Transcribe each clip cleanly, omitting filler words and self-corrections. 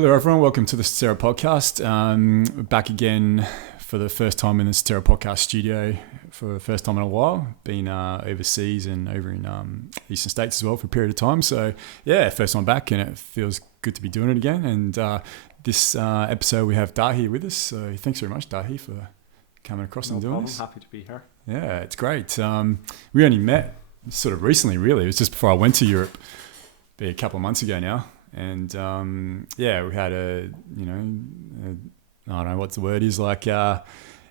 Hello, everyone. Welcome to the Statera podcast. Back again for the first time in the Statera podcast studio for the first time in a while. Been overseas and over in Eastern States as well for a period of time. So, yeah, first time back, and it feels good to be doing it again. And this episode, we have Daithi with us. So, thanks very much, Daithi, for coming across and doing this. Happy to be here. Yeah, it's great. We only met sort of recently, really. It was just before I went to Europe, a couple of months ago now. And we had I don't know what the word is, like an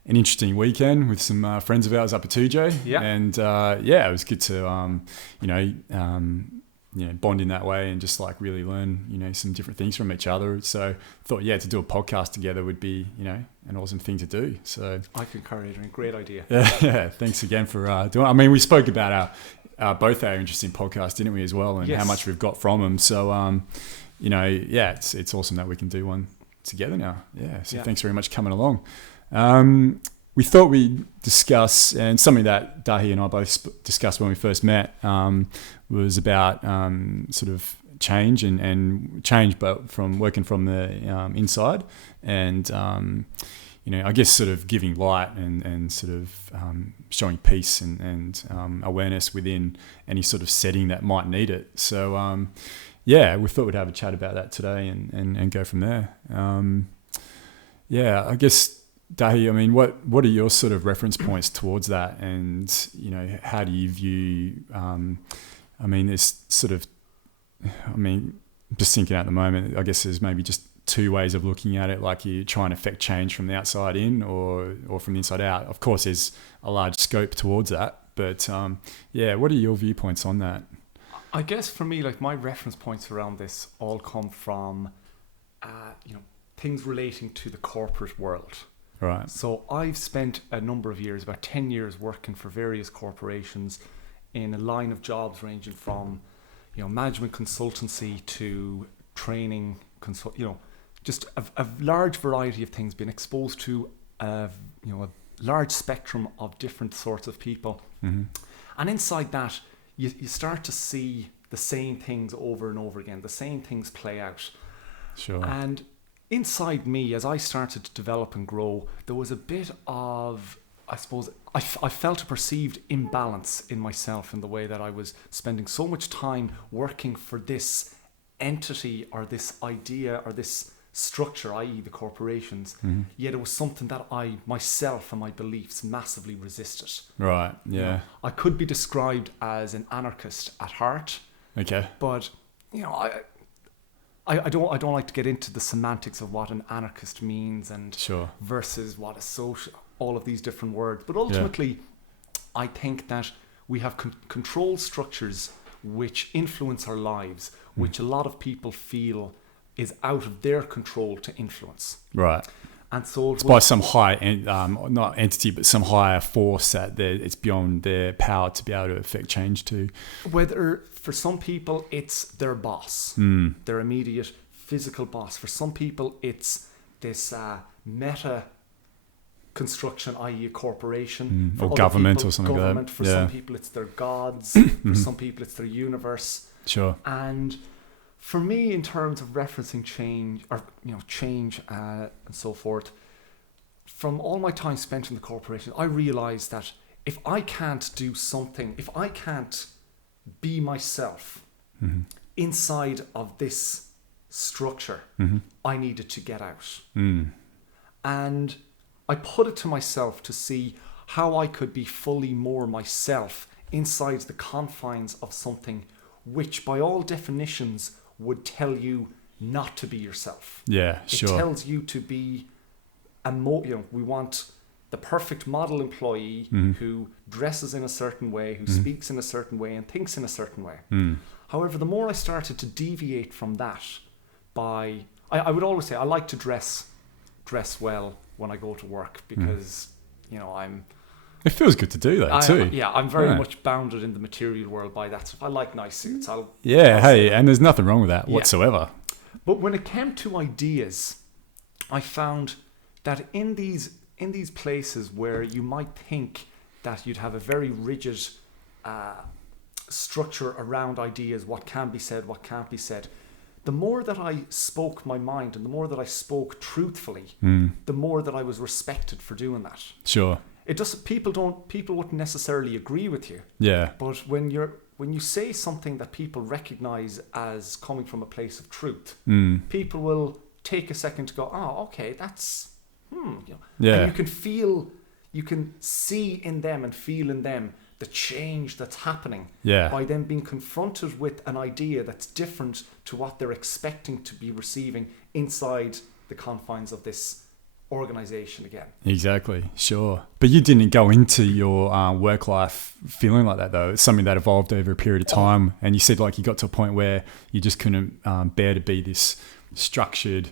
interesting weekend with some friends of ours up at 2J. Yeah. And it was good to bond in that way and just like really learn some different things from each other. So I thought to do a podcast together would be an awesome thing to do. So I concur, Adrian. Great idea. Yeah. Thanks again for doing it. I mean, we spoke about both our interesting podcasts, didn't we, as well, and yes. how much we've got from them. So, it's awesome that we can do one together now. Yeah. So Thanks very much for coming along. We thought we'd discuss, and something that Daithi and I both discussed when we first met, was about sort of change and change, but from working from the inside, and I guess sort of giving light and sort of showing peace and awareness within any sort of setting that might need it. So, we thought we'd have a chat about that today and go from there. I guess, Daithi, I mean, what are your sort of reference points towards that? And, how do you view, this sort of, just thinking at the moment, I guess there's maybe just two ways of looking at it, like you try and affect change from the outside in or from the inside out. Of course, there's a large scope towards that, but what are your viewpoints on that? I guess for me, like my reference points around this all come from, things relating to the corporate world. Right. So I've spent a number of years, about 10 years, working for various corporations in a line of jobs ranging from, management consultancy to training, just a large variety of things, being exposed to a large spectrum of different sorts of people. Mm-hmm. And inside that, you start to see the same things over and over again, the same things play out. Sure. And inside me, as I started to develop and grow, there was a bit of, I suppose, I felt a perceived imbalance in myself in the way that I was spending so much time working for this entity or this idea or this structure, i.e. the corporations, yet it was something that I myself and my beliefs massively resisted. Right. Yeah. I could be described as an anarchist at heart. Okay. But I don't like to get into the semantics of what an anarchist means and Sure. versus what a social, all of these different words. But ultimately, I think that we have control structures which influence our lives, which a lot of people feel is out of their control to influence. Right. And so it's by some not entity, but some higher force that it's beyond their power to be able to affect change to. Whether for some people it's their boss, their immediate physical boss. For some people it's this meta construction, i.e. a corporation. Or government or something like that. For some people it's their gods. For some people it's their universe. Sure. And for me, in terms of referencing change and so forth, from all my time spent in the corporation, I realized that if I can't do something, if I can't be myself inside of this structure, I needed to get out. And I put it to myself to see how I could be fully more myself inside the confines of something which by all definitions would tell you not to be yourself. Yeah, sure. It tells you to be we want the perfect model employee who dresses in a certain way, who speaks in a certain way and thinks in a certain way. However, the more I started to deviate from that I would always say I like to dress well when I go to work because, It feels good to do that too. I'm very much bounded in the material world by that stuff. I like nice suits. And there's nothing wrong with that whatsoever. But when it came to ideas, I found that in these places where you might think that you'd have a very rigid structure around ideas, what can be said, what can't be said, the more that I spoke my mind and the more that I spoke truthfully, the more that I was respected for doing that. Sure. It just people wouldn't necessarily agree with you. Yeah. But when you say something that people recognize as coming from a place of truth, people will take a second to go, oh, okay, that's Yeah. And you can see in them and feel in them the change that's happening by them being confronted with an idea that's different to what they're expecting to be receiving inside the confines of this organization again. Exactly, sure. But you didn't go into your work life feeling like that, though. It's something that evolved over a period of time. And you said like you got to a point where you just couldn't bear to be this structured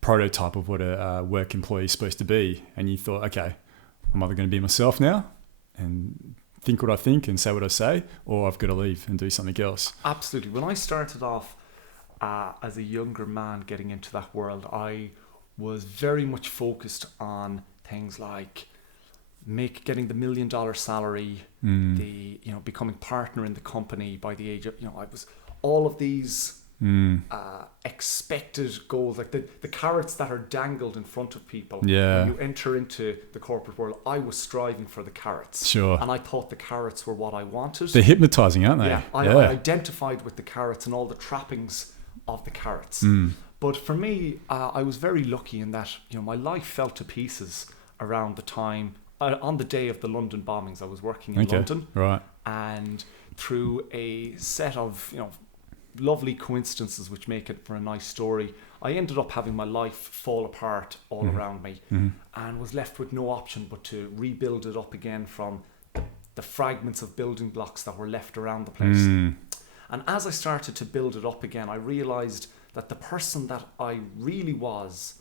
prototype of what a work employee is supposed to be. And you thought, okay, I'm either going to be myself now and think what I think and say what I say, or I've got to leave and do something else. Absolutely. When I started off as a younger man getting into that world, I was very much focused on things like getting the $1 million salary, becoming partner in the company by the age of, I was all of these expected goals, like the carrots that are dangled in front of people when you enter into the corporate world. I was striving for the carrots. Sure. And I thought the carrots were what I wanted. They're hypnotizing, aren't they? Yeah. I identified with the carrots and all the trappings of the carrots. But for me, I was very lucky in that, my life fell to pieces around the time, on the day of the London bombings. I was working in London. Right. And through a set of, lovely coincidences which make it for a nice story, I ended up having my life fall apart all around me and was left with no option but to rebuild it up again from the fragments of building blocks that were left around the place. And as I started to build it up again, I realized that the person that I really was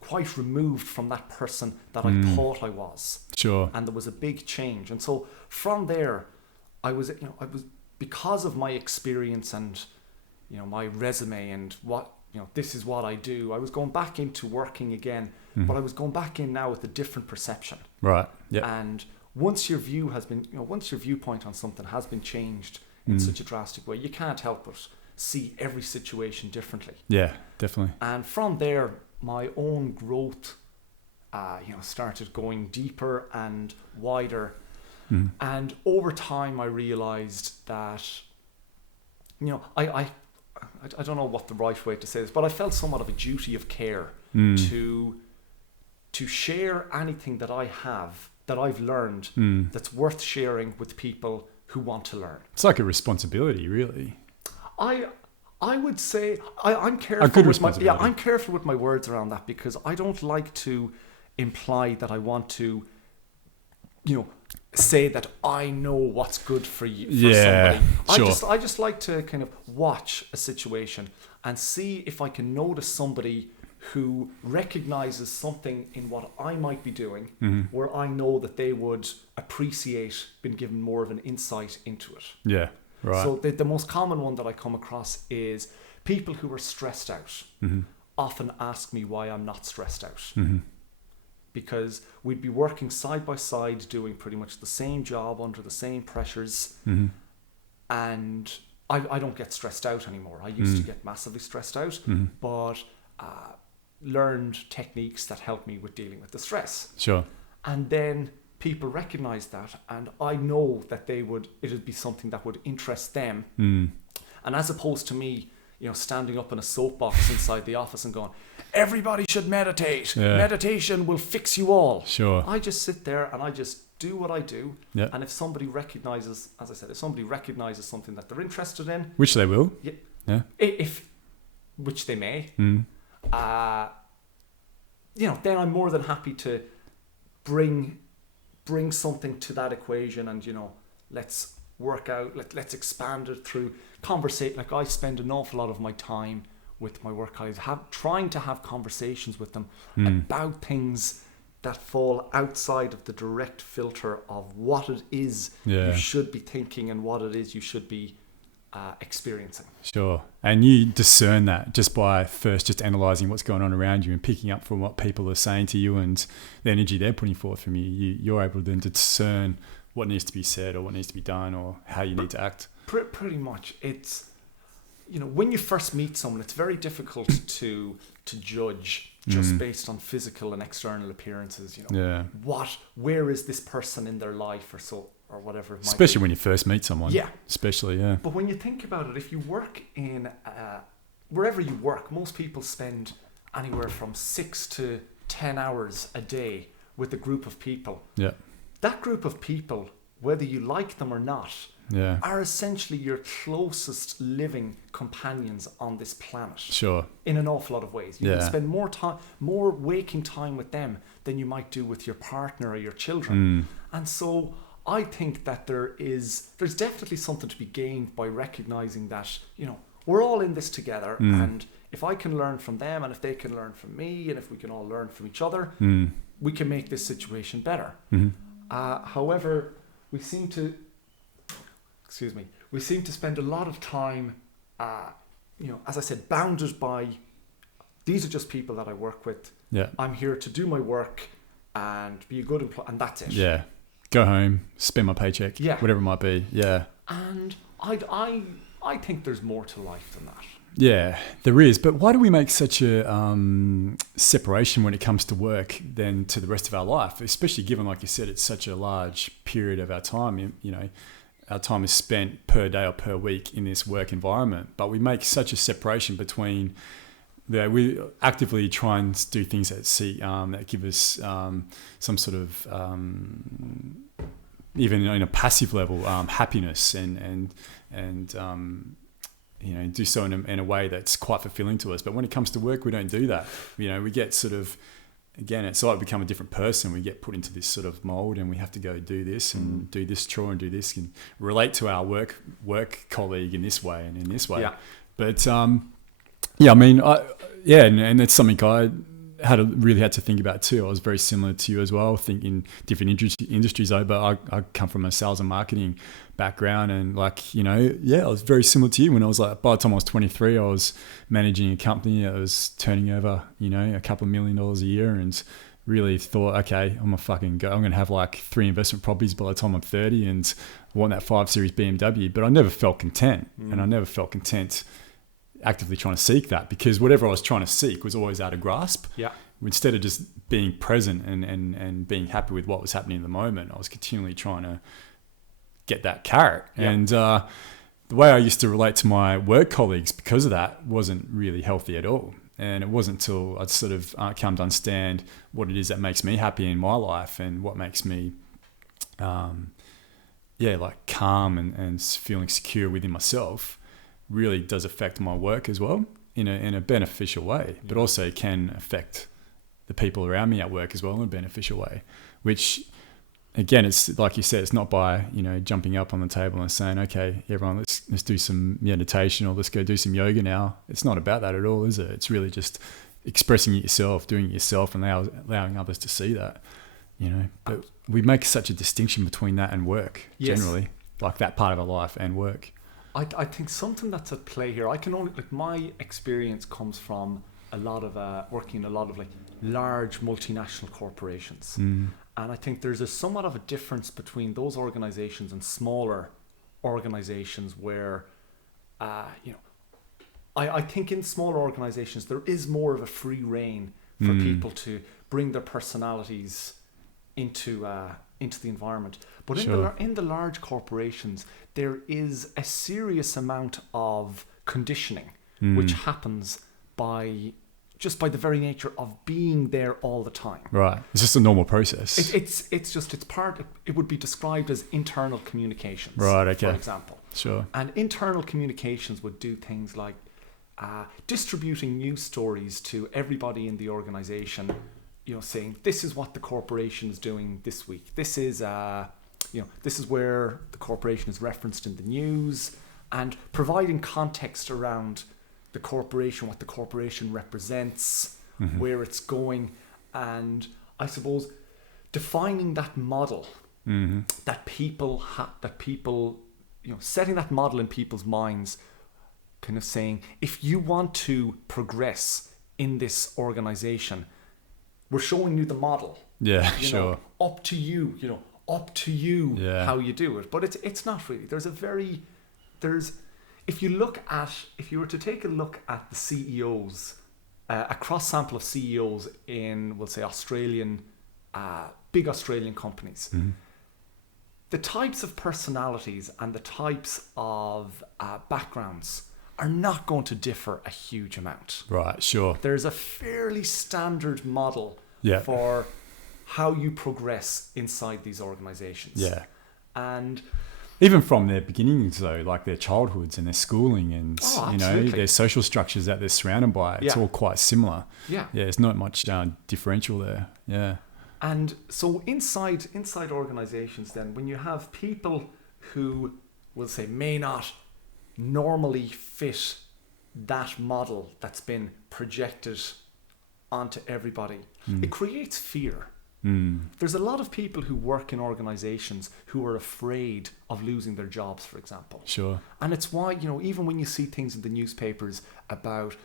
quite removed from that person that I thought I was. Sure. And there was a big change. And so from there, I was because of my experience and, my resume and what, this is what I do, I was going back into working again, but I was going back in now with a different perception. Right. Yeah. And once your viewpoint on something has been changed in such a drastic way, you can't help but see every situation differently. Yeah, definitely. And from there, my own growth, started going deeper and wider. And over time, I realized that, I don't know what the right way to say this, but I felt somewhat of a duty of care to share anything that I have, that I've learned, that's worth sharing with people who want to learn. It's like a responsibility, really. I would say I'm careful. A good with responsibility. I'm careful with my words around that because I don't like to imply that I want to, say that I know what's good for you. For somebody. Sure. I just like to kind of watch a situation and see if I can notice somebody who recognizes something in what I might be doing, where I know that they would appreciate being given more of an insight into it. Yeah. Right. So the most common one that I come across is people who are stressed out often ask me why I'm not stressed out. Because we'd be working side by side doing pretty much the same job under the same pressures, and I don't get stressed out anymore. I used to get massively stressed out, but learned techniques that help me with dealing with the stress. Sure. And then people recognize that, and I know that it'd be something that would interest them. And as opposed to me, standing up in a soapbox inside the office and going, everybody should meditate. Yeah. Meditation will fix you all. Sure. I just sit there and I just do what I do. Yeah. And if somebody recognizes, as I said, something that they're interested in, which they will. Yeah. Which they may, then I'm more than happy to bring something to that equation and, let's work out, let's expand it through conversation. Like I spend an awful lot of my time with my work colleagues trying to have conversations with them about things that fall outside of the direct filter of what it is you should be thinking and what it is you should be experiencing. Sure. And you discern that just by first just analysing what's going on around you and picking up from what people are saying to you and the energy they're putting forth from you. You're able then to discern what needs to be said or what needs to be done or how you need to act. Pretty much. It's, when you first meet someone, it's very difficult to judge just based on physical and external appearances. Where is this person in their life or whatever it might especially be. when you first meet someone. Yeah. Especially, yeah. But when you think about it, if you work in wherever you work, most people spend anywhere from 6 to 10 hours a day with a group of people. Yeah. That group of people, whether you like them or not, are essentially your closest living companions on this planet. Sure. In an awful lot of ways. You can spend more waking time with them than you might do with your partner or your children. And so I think that there's definitely something to be gained by recognizing that, we're all in this together, and if I can learn from them, and if they can learn from me, and if we can all learn from each other, we can make this situation better. However, we seem to spend a lot of time, as I said, bounded by, these are just people that I work with. Yeah. I'm here to do my work and be a good employee, and that's it. Yeah. Go home, spend my paycheck, whatever it might be. Yeah. And I think there's more to life than that. Yeah, there is. But why do we make such a separation when it comes to work than to the rest of our life? Especially given, like you said, it's such a large period of our time. Our time is spent per day or per week in this work environment. But we make such a separation between we actively try and do things that give us some sort of even in a passive level happiness and do so in a way that's quite fulfilling to us. But when it comes to work, we don't do that. We get sort of, again, it's like we become a different person. We get put into this sort of mold, and we have to go do this and do this chore and do this and relate to our work colleague in this way and in this way. Yeah. But and it's something I really had to think about too. I was very similar to you as well, thinking different industries though, but I come from a sales and marketing background, and I was very similar to you. When I was by the time I was 23, I was managing a company that was turning over, a couple of $1 million a year, and really thought, okay, I'm going to have 3 investment properties by the time I'm 30, and I want that 5 Series BMW. But I never felt content, and I never felt content actively trying to seek that, because whatever I was trying to seek was always out of grasp. Yeah. Instead of just being present and being happy with what was happening in the moment, I was continually trying to get that carrot. Yeah. And the way I used to relate to my work colleagues because of that wasn't really healthy at all. And it wasn't until I'd sort of come to understand what it is that makes me happy in my life and what makes me calm and feeling secure within myself really does affect my work as well in a beneficial way, but also can affect the people around me at work as well in a beneficial way, which again, it's like you said, it's not by, jumping up on the table and saying, okay, everyone, let's do some meditation or let's go do some yoga now. It's not about that at all, is it? It's really just expressing it yourself, doing it yourself, and allowing others to see that, but we make such a distinction between that and work generally, like that part of our life and work. I think something that's at play here, I can only, my experience comes from a lot of working in a lot of large multinational corporations. And I think there's somewhat of a difference between those organizations and smaller organizations where, I think in smaller organizations, there is more of a free rein for people to bring their personalities into the environment. But in the large corporations, there is a serious amount of conditioning, which happens by the very nature of being there all the time. Right. It's just a normal process. It would be described as internal communications. Right, okay. For example. Sure. And internal communications would do things like distributing news stories to everybody in the organization, saying this is what the corporation is doing this week. This is where the corporation is referenced in the news, and providing context around the corporation, what the corporation represents, where it's going, and I suppose defining that model that people setting that model in people's minds, kind of saying, if you want to progress in this organization, we're showing you the model. Yeah, sure. Up to you, how you do it. But it's not really. if you were to take a look at the CEOs, a cross sample of CEOs in, we'll say, big Australian companies, the types of personalities and the types of backgrounds are not going to differ a huge amount. Right, sure. There's a fairly standard model for how you progress inside these organizations. Yeah. And even from their beginnings, though, like their childhoods and their schooling and, their social structures that they're surrounded by, it's all quite similar. Yeah. Yeah, there's not much differential there. Yeah. And so inside organizations then, when you have people who, we'll say, may not normally fit that model that's been projected onto everybody, it creates fear. There's a lot of people who work in organizations who are afraid of losing their jobs, for example. Sure. And it's why, even when you see things in the newspapers about,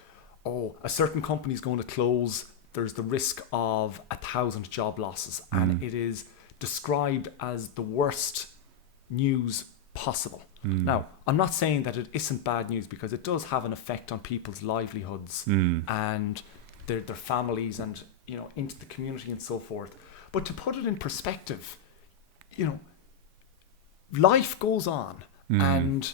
a certain company's going to close, there's the risk of 1,000 job losses. And it is described as the worst news possible. Now, I'm not saying that it isn't bad news, because it does have an effect on people's livelihoods and their families and, into the community and so forth. But to put it in perspective, life goes on and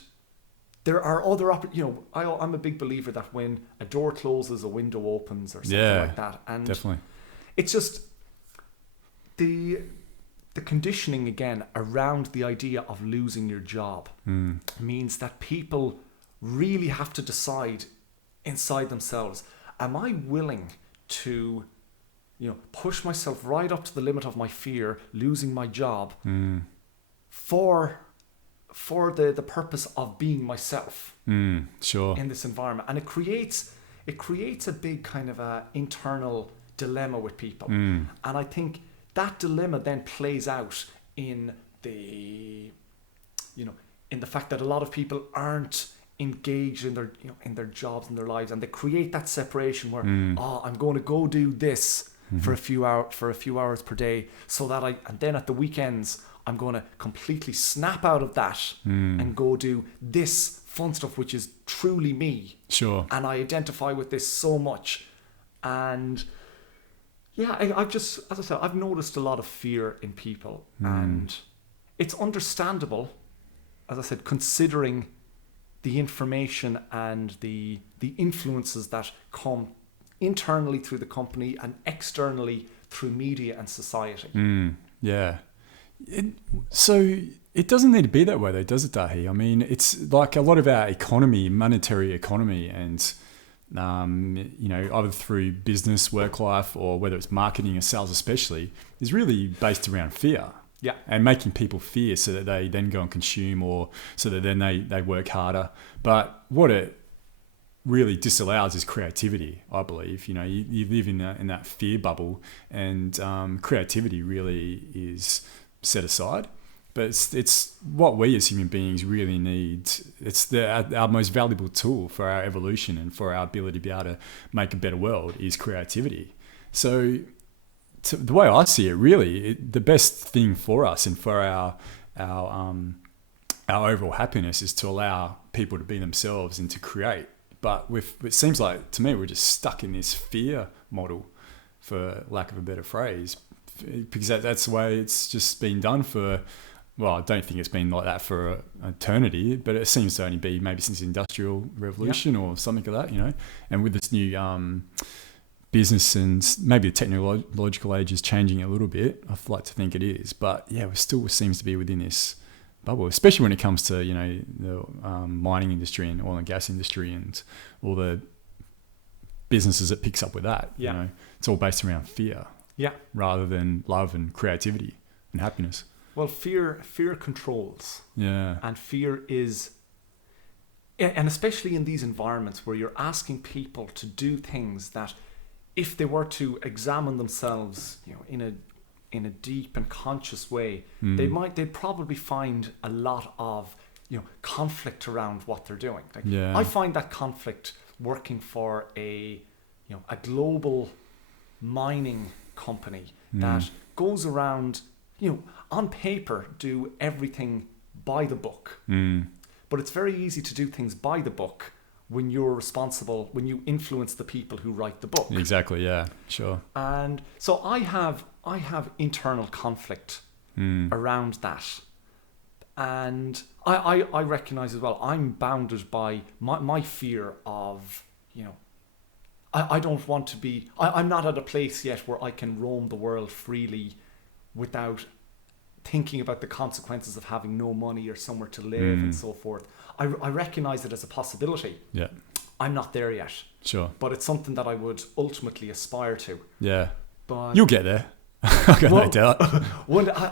there are other I'm a big believer that when a door closes, a window opens, or something like that. And definitely. It's just the conditioning again around the idea of losing your job means that people really have to decide inside themselves, am I willing to push myself right up to the limit of my fear, losing my job, for the purpose of being myself sure. in this environment. And it creates a big kind of a internal dilemma with people. And I think that dilemma then plays out in the fact that a lot of people aren't engaged in their jobs and their lives, and they create that separation where I'm going to go do this for a few hours per day, so that and then at the weekends I'm going to completely snap out of that and go do this fun stuff which is truly me. Sure. And I identify with this so much. And I've just, as I said, I've noticed a lot of fear in people, and it's understandable, as I said, considering the information and the influences that come internally through the company and externally through media and society. Yeah. So it doesn't need to be that way though, does it, Daithi? I mean, it's like a lot of our economy, monetary economy, and either through business, work life, or whether it's marketing or sales especially, is really based around fear. Yeah. And making people fear so that they then go and consume, or so that then they work harder. But what it really disallows is creativity, I believe. You live in that fear bubble, and creativity really is set aside. But it's what we as human beings really need. It's our most valuable tool for our evolution and for our ability to be able to make a better world is creativity. So the way I see it, really, the best thing for us and for our overall happiness is to allow people to be themselves and to create. But it seems like, to me, we're just stuck in this fear model, for lack of a better phrase, because that's the way it's just been done for, well, I don't think it's been like that for eternity, but it seems to only be maybe since the Industrial Revolution or something like that, And with this new business and maybe the technological age is changing a little bit, I'd like to think it is. But yeah, we still seems to be within this bubble, especially when it comes to the mining industry and oil and gas industry and all the businesses that picks up with that. It's all based around fear, rather than love and creativity and happiness. Well, fear controls. Yeah. And fear is, and especially in these environments where you're asking people to do things that, if they were to examine themselves, in a deep and conscious way, they'd probably find a lot of conflict around what they're doing. I find that conflict working for a global mining company that goes around, on paper, do everything by the book, But it's very easy to do things by the book when you're responsible, when you influence the people who write the book. Exactly. Yeah. Sure. And so I have internal conflict around that. And I recognize as well, I'm bounded by my fear of, I don't want to be, I'm not at a place yet where I can roam the world freely without thinking about the consequences of having no money or somewhere to live and so forth. I recognize it as a possibility. Yeah. I'm not there yet. Sure. But it's something that I would ultimately aspire to. Yeah. But you'll get there. I got no doubt.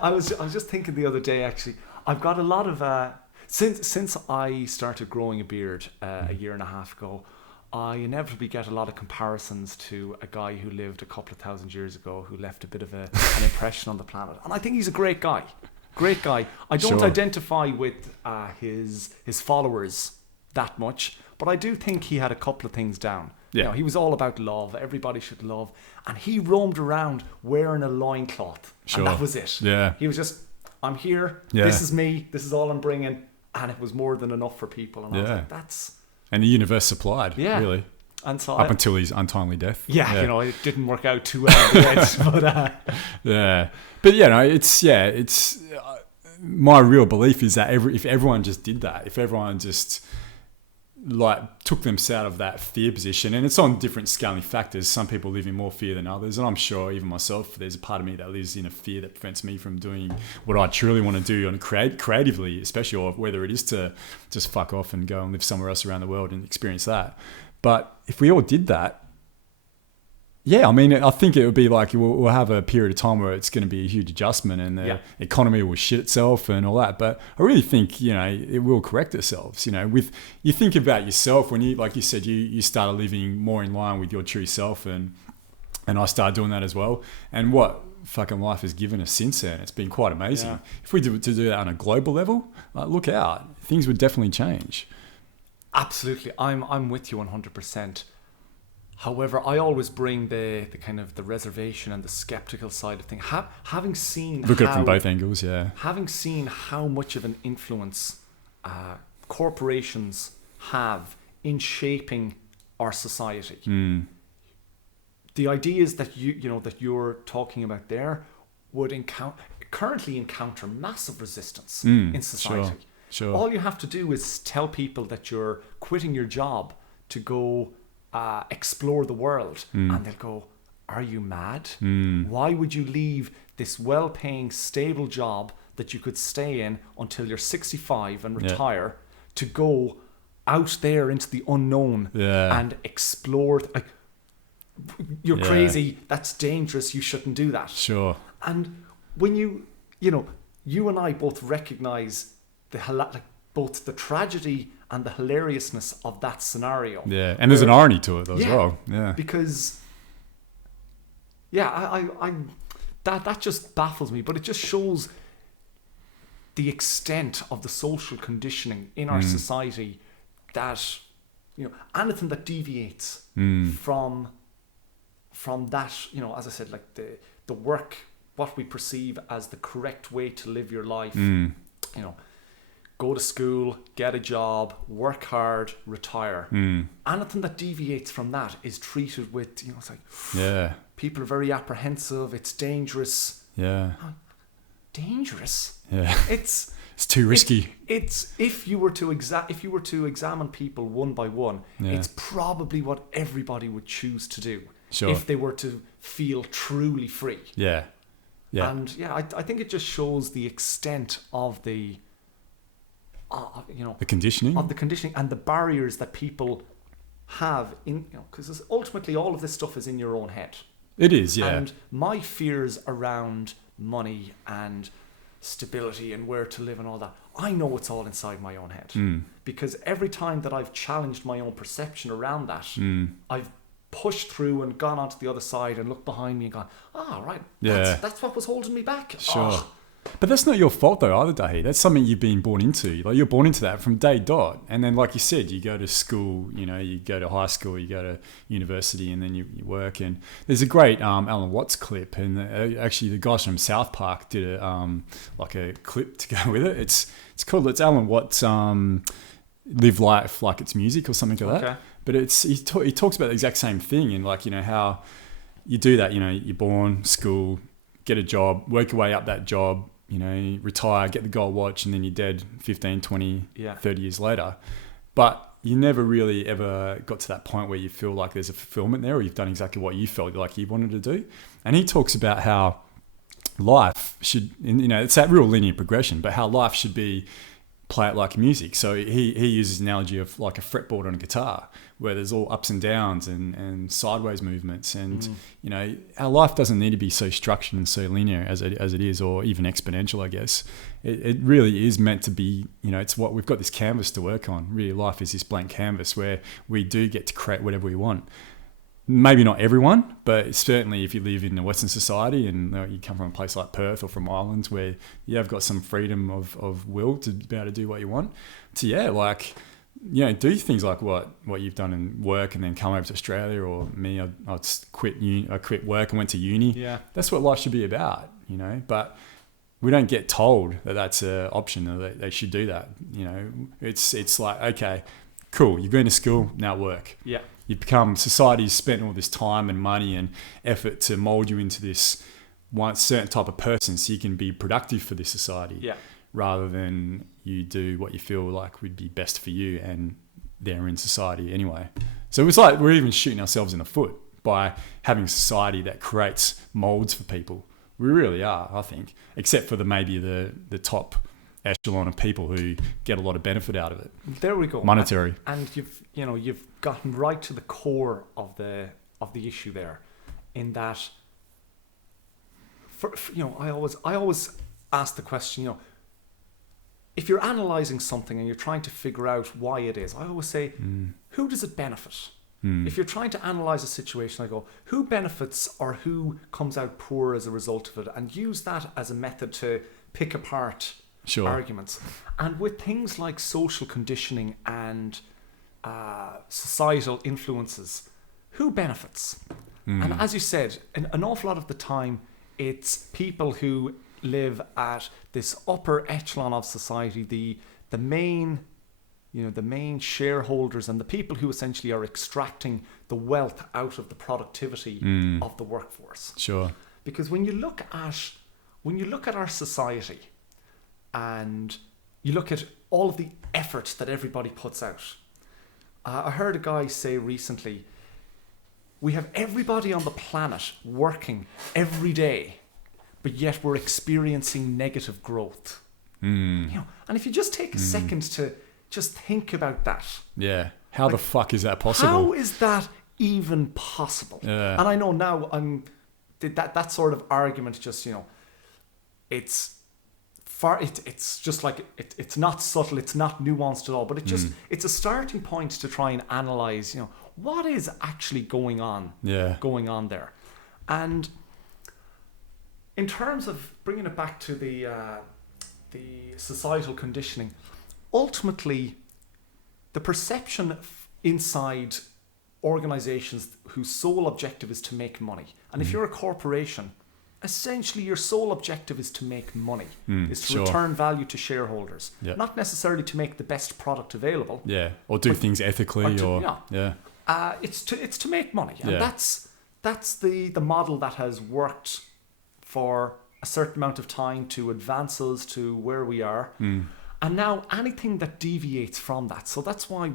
I was just thinking the other day, actually, I've got a lot of since I started growing a beard a year and a half ago, I inevitably get a lot of comparisons to a guy who lived a couple of thousand years ago who left a bit of an impression on the planet. And I think he's a great guy. Great guy. I don't identify with his followers that much, but I do think he had a couple of things down. Yeah. He was all about love. Everybody should love. And he roamed around wearing a loincloth. Sure. And that was it. Yeah. He was just, I'm here. Yeah. This is me. This is all I'm bringing. And it was more than enough for people. And I was like, that's... And the universe supplied, really. And so up until his untimely death. Yeah, it didn't work out too well yet. But, yeah. But, it's my real belief is that if everyone just did that, if everyone just took themselves out of that fear position, and it's on different scaling factors. Some people live in more fear than others, and I'm sure even myself, there's a part of me that lives in a fear that prevents me from doing what I truly want to do and creatively, especially, or whether it is to just fuck off and go and live somewhere else around the world and experience that. But if we all did that, I think it would be like we'll have a period of time where it's going to be a huge adjustment and the economy will shit itself and all that. But I really think, it will correct itself. You think about yourself when you, like you said, you started living more in line with your true self, and I started doing that as well. And what fucking life has given us since then, it's been quite amazing. Yeah. If we do that on a global level, look out, things would definitely change. Absolutely. I'm with you 100%. However, I always bring the kind of the reservation and the skeptical side of things. Having seen look at it from both angles, having seen how much of an influence corporations have in shaping our society, the ideas that that you're talking about there would currently encounter massive resistance in society. Sure. All you have to do is tell people that you're quitting your job to go explore the world, and they'll go, are you mad? Why would you leave this well-paying, stable job that you could stay in until you're 65 and retire to go out there into the unknown and explore? You're crazy. That's dangerous. You shouldn't do that. Sure. And when you and I both recognize both the tragedy and the hilariousness of that scenario. Yeah, and there's an irony to it though, as well. Yeah, because I that just baffles me, but it just shows the extent of the social conditioning in our society that anything that deviates from that, as I said, like the work, what we perceive as the correct way to live your life, go to school, get a job, work hard, retire. Anything that deviates from that is treated with, it's like, people are very apprehensive. It's dangerous. Yeah. Dangerous. Yeah. It's too risky. It's if you were to examine people one by one, it's probably what everybody would choose to do if they were to feel truly free. Yeah. Yeah. And I think it just shows the extent of the the conditioning and the barriers that people have in, because ultimately all of this stuff is in your own head. It is, yeah. And my fears around money and stability and where to live and all that, I know it's all inside my own head. Because every time that I've challenged my own perception around that, I've pushed through and gone onto the other side and looked behind me and gone, right, that's what was holding me back. Sure. But that's not your fault though either, Daithi. That's something you've been born into. Like, you're born into that from day dot. And then, like you said, you go to school, you go to high school, you go to university, and then you work. And there's a great Alan Watts clip, and actually the guys from South Park did a clip to go with it. It's Alan Watts. live life like it's music or something like that. Okay. But he talks about the exact same thing, and like, you know, how you do that. You know, you're born, school, get a job, work your way up that job, you know, retire, get the gold watch, and then you're dead 15, 20, 30 years later. But you never really ever got to that point where you feel like there's a fulfillment there, or you've done exactly what you felt like you wanted to do. And he talks about how life should, you know, it's that real linear progression, but how life should be, play it like music. So he uses the analogy of like a fretboard on a guitar, where there's all ups and downs and sideways movements. And, you know, our life doesn't need to be so structured and so linear as it is, or even exponential, I guess. It really is meant to be, you know, it's what we've got this canvas to work on. Really, life is this blank canvas where we do get to create whatever we want. Maybe not everyone, but certainly if you live in a Western society and you come from a place like Perth or from Ireland, where you have got some freedom of will to be able to do what you want, to like, you know, do things like what you've done in work and then come over to Australia, or me, I quit work and went to uni. Yeah, that's what life should be about, you know. But we don't get told that that's an option, or that they should do that. You know, it's like, okay, cool, you've been to school, now work. Yeah. You become, society's spent all this time and money and effort to mold you into this one certain type of person so you can be productive for this society, rather than you do what you feel like would be best for you, and they're in society anyway. So it's like we're even shooting ourselves in the foot by having a society that creates molds for people. We really are, I think, except for maybe the top echelon of people who get a lot of benefit out of it. There we go. Monetary. And you've gotten right to the core of the issue there, in that for I always ask the question, you know, if you're analysing something and you're trying to figure out why it is, I always say, who does it benefit? If you're trying to analyse a situation, I go, who benefits or who comes out poor as a result of it, and use that as a method to pick apart arguments. And with things like social conditioning and societal influences, who benefits? And as you said, an awful lot of the time, it's people who live at this upper echelon of society, the main shareholders, and the people who essentially are extracting the wealth out of the productivity of the workforce. Sure. Because when you look at our society, and you look at all of the effort that everybody puts out, I heard a guy say recently, we have everybody on the planet working every day, but yet we're experiencing negative growth. You know, and if you just take a second to just think about that. Yeah. How the fuck is that possible? How is that even possible? Yeah. And I know now that sort of argument, just, you know, it's just like it's not subtle, it's not nuanced at all, but it's a starting point to try and analyze, you know, what is actually going on there. And in terms of bringing it back to the societal conditioning, ultimately the perception inside organizations whose sole objective is to make money, and if you're a corporation, essentially your sole objective is to make money, is to return value to shareholders, not necessarily to make the best product available, or do things ethically, it's to make money, and that's the model that has worked for a certain amount of time to advance us to where we are. And now anything that deviates from that, so that's why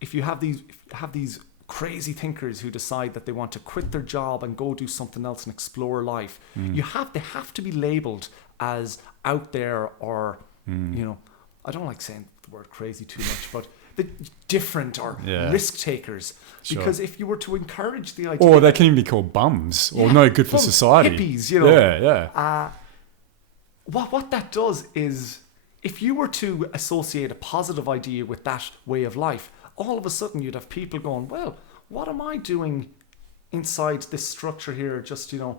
if you have these crazy thinkers who decide that they want to quit their job and go do something else and explore life, they have to be labelled as out there, or you know, I don't like saying the word crazy too much, but the different or risk takers, because if you were to encourage the idea, or they can even be called bums, or no good for society, hippies, you know, what that does is, if you were to associate a positive idea with that way of life, all of a sudden you'd have people going, well, what am I doing inside this structure here, just, you know,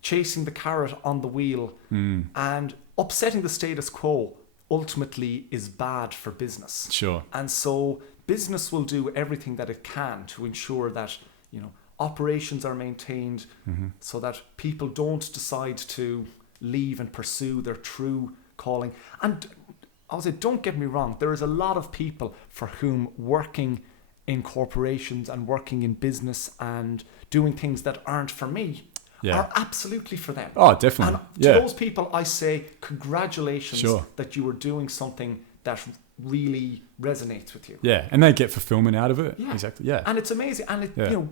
chasing the carrot on the wheel, and upsetting the status quo ultimately is bad for business. Sure. And so business will do everything that it can to ensure that, you know, operations are maintained, so that people don't decide to leave and pursue their true calling. And I would say, don't get me wrong, there is a lot of people for whom working in corporations and working in business and doing things that aren't for me are absolutely for them. Oh, definitely. And to those people, I say, congratulations that you are doing something that really resonates with you. Yeah, and they get fulfillment out of it. Yeah. Exactly. Yeah. And it's amazing. And you know,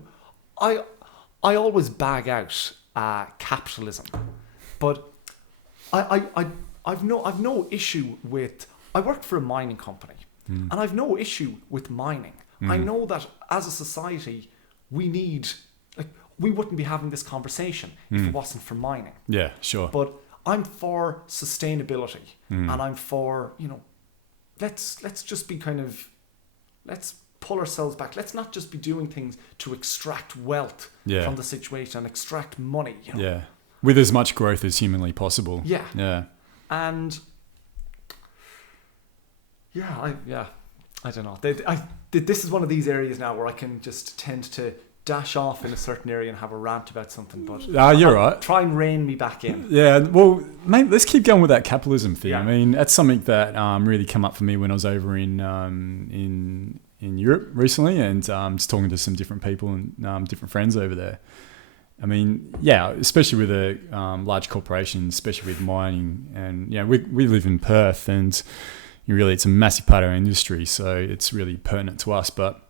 I always bag out capitalism, but I've no issue with. I work for a mining company, and I've no issue with mining. I know that as a society, we wouldn't be having this conversation if it wasn't for mining. Yeah, sure. But I'm for sustainability, and I'm for, you know, let's just be let's pull ourselves back. Let's not just be doing things to extract wealth from the situation and extract money. You know? Yeah, with as much growth as humanly possible. Yeah, yeah, and I don't know. This is one of these areas now where I can just tend to dash off in a certain area and have a rant about something, but you're right. Try and rein me back in. Yeah, well, mate, let's keep going with that capitalism thing. Yeah. I mean, that's something that really came up for me when I was over in Europe recently, and just talking to some different people and different friends over there. I mean, yeah, especially with a large corporation, especially with mining, and we live in Perth, and it's a massive part of our industry, so it's really pertinent to us, but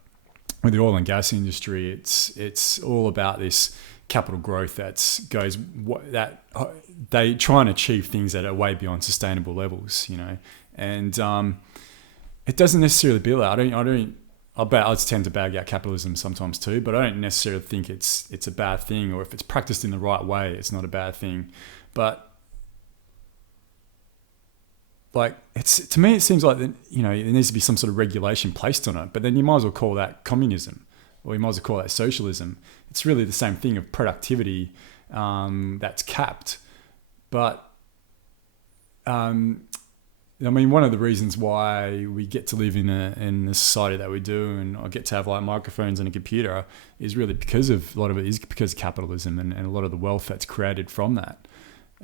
with the oil and gas industry, it's all about this capital growth that they try and achieve things that are way beyond sustainable levels, and it doesn't necessarily be that. I tend to bag out capitalism sometimes too, but I don't necessarily think it's a bad thing, or if it's practiced in the right way, it's not a bad thing. But to me, it seems like there needs to be some sort of regulation placed on it. But then you might as well call that communism, or you might as well call that socialism. It's really the same thing of productivity that's capped. But one of the reasons why we get to live in the society that we do, and I get to have microphones and a computer, is really because of a lot of it is because of capitalism and a lot of the wealth that's created from that.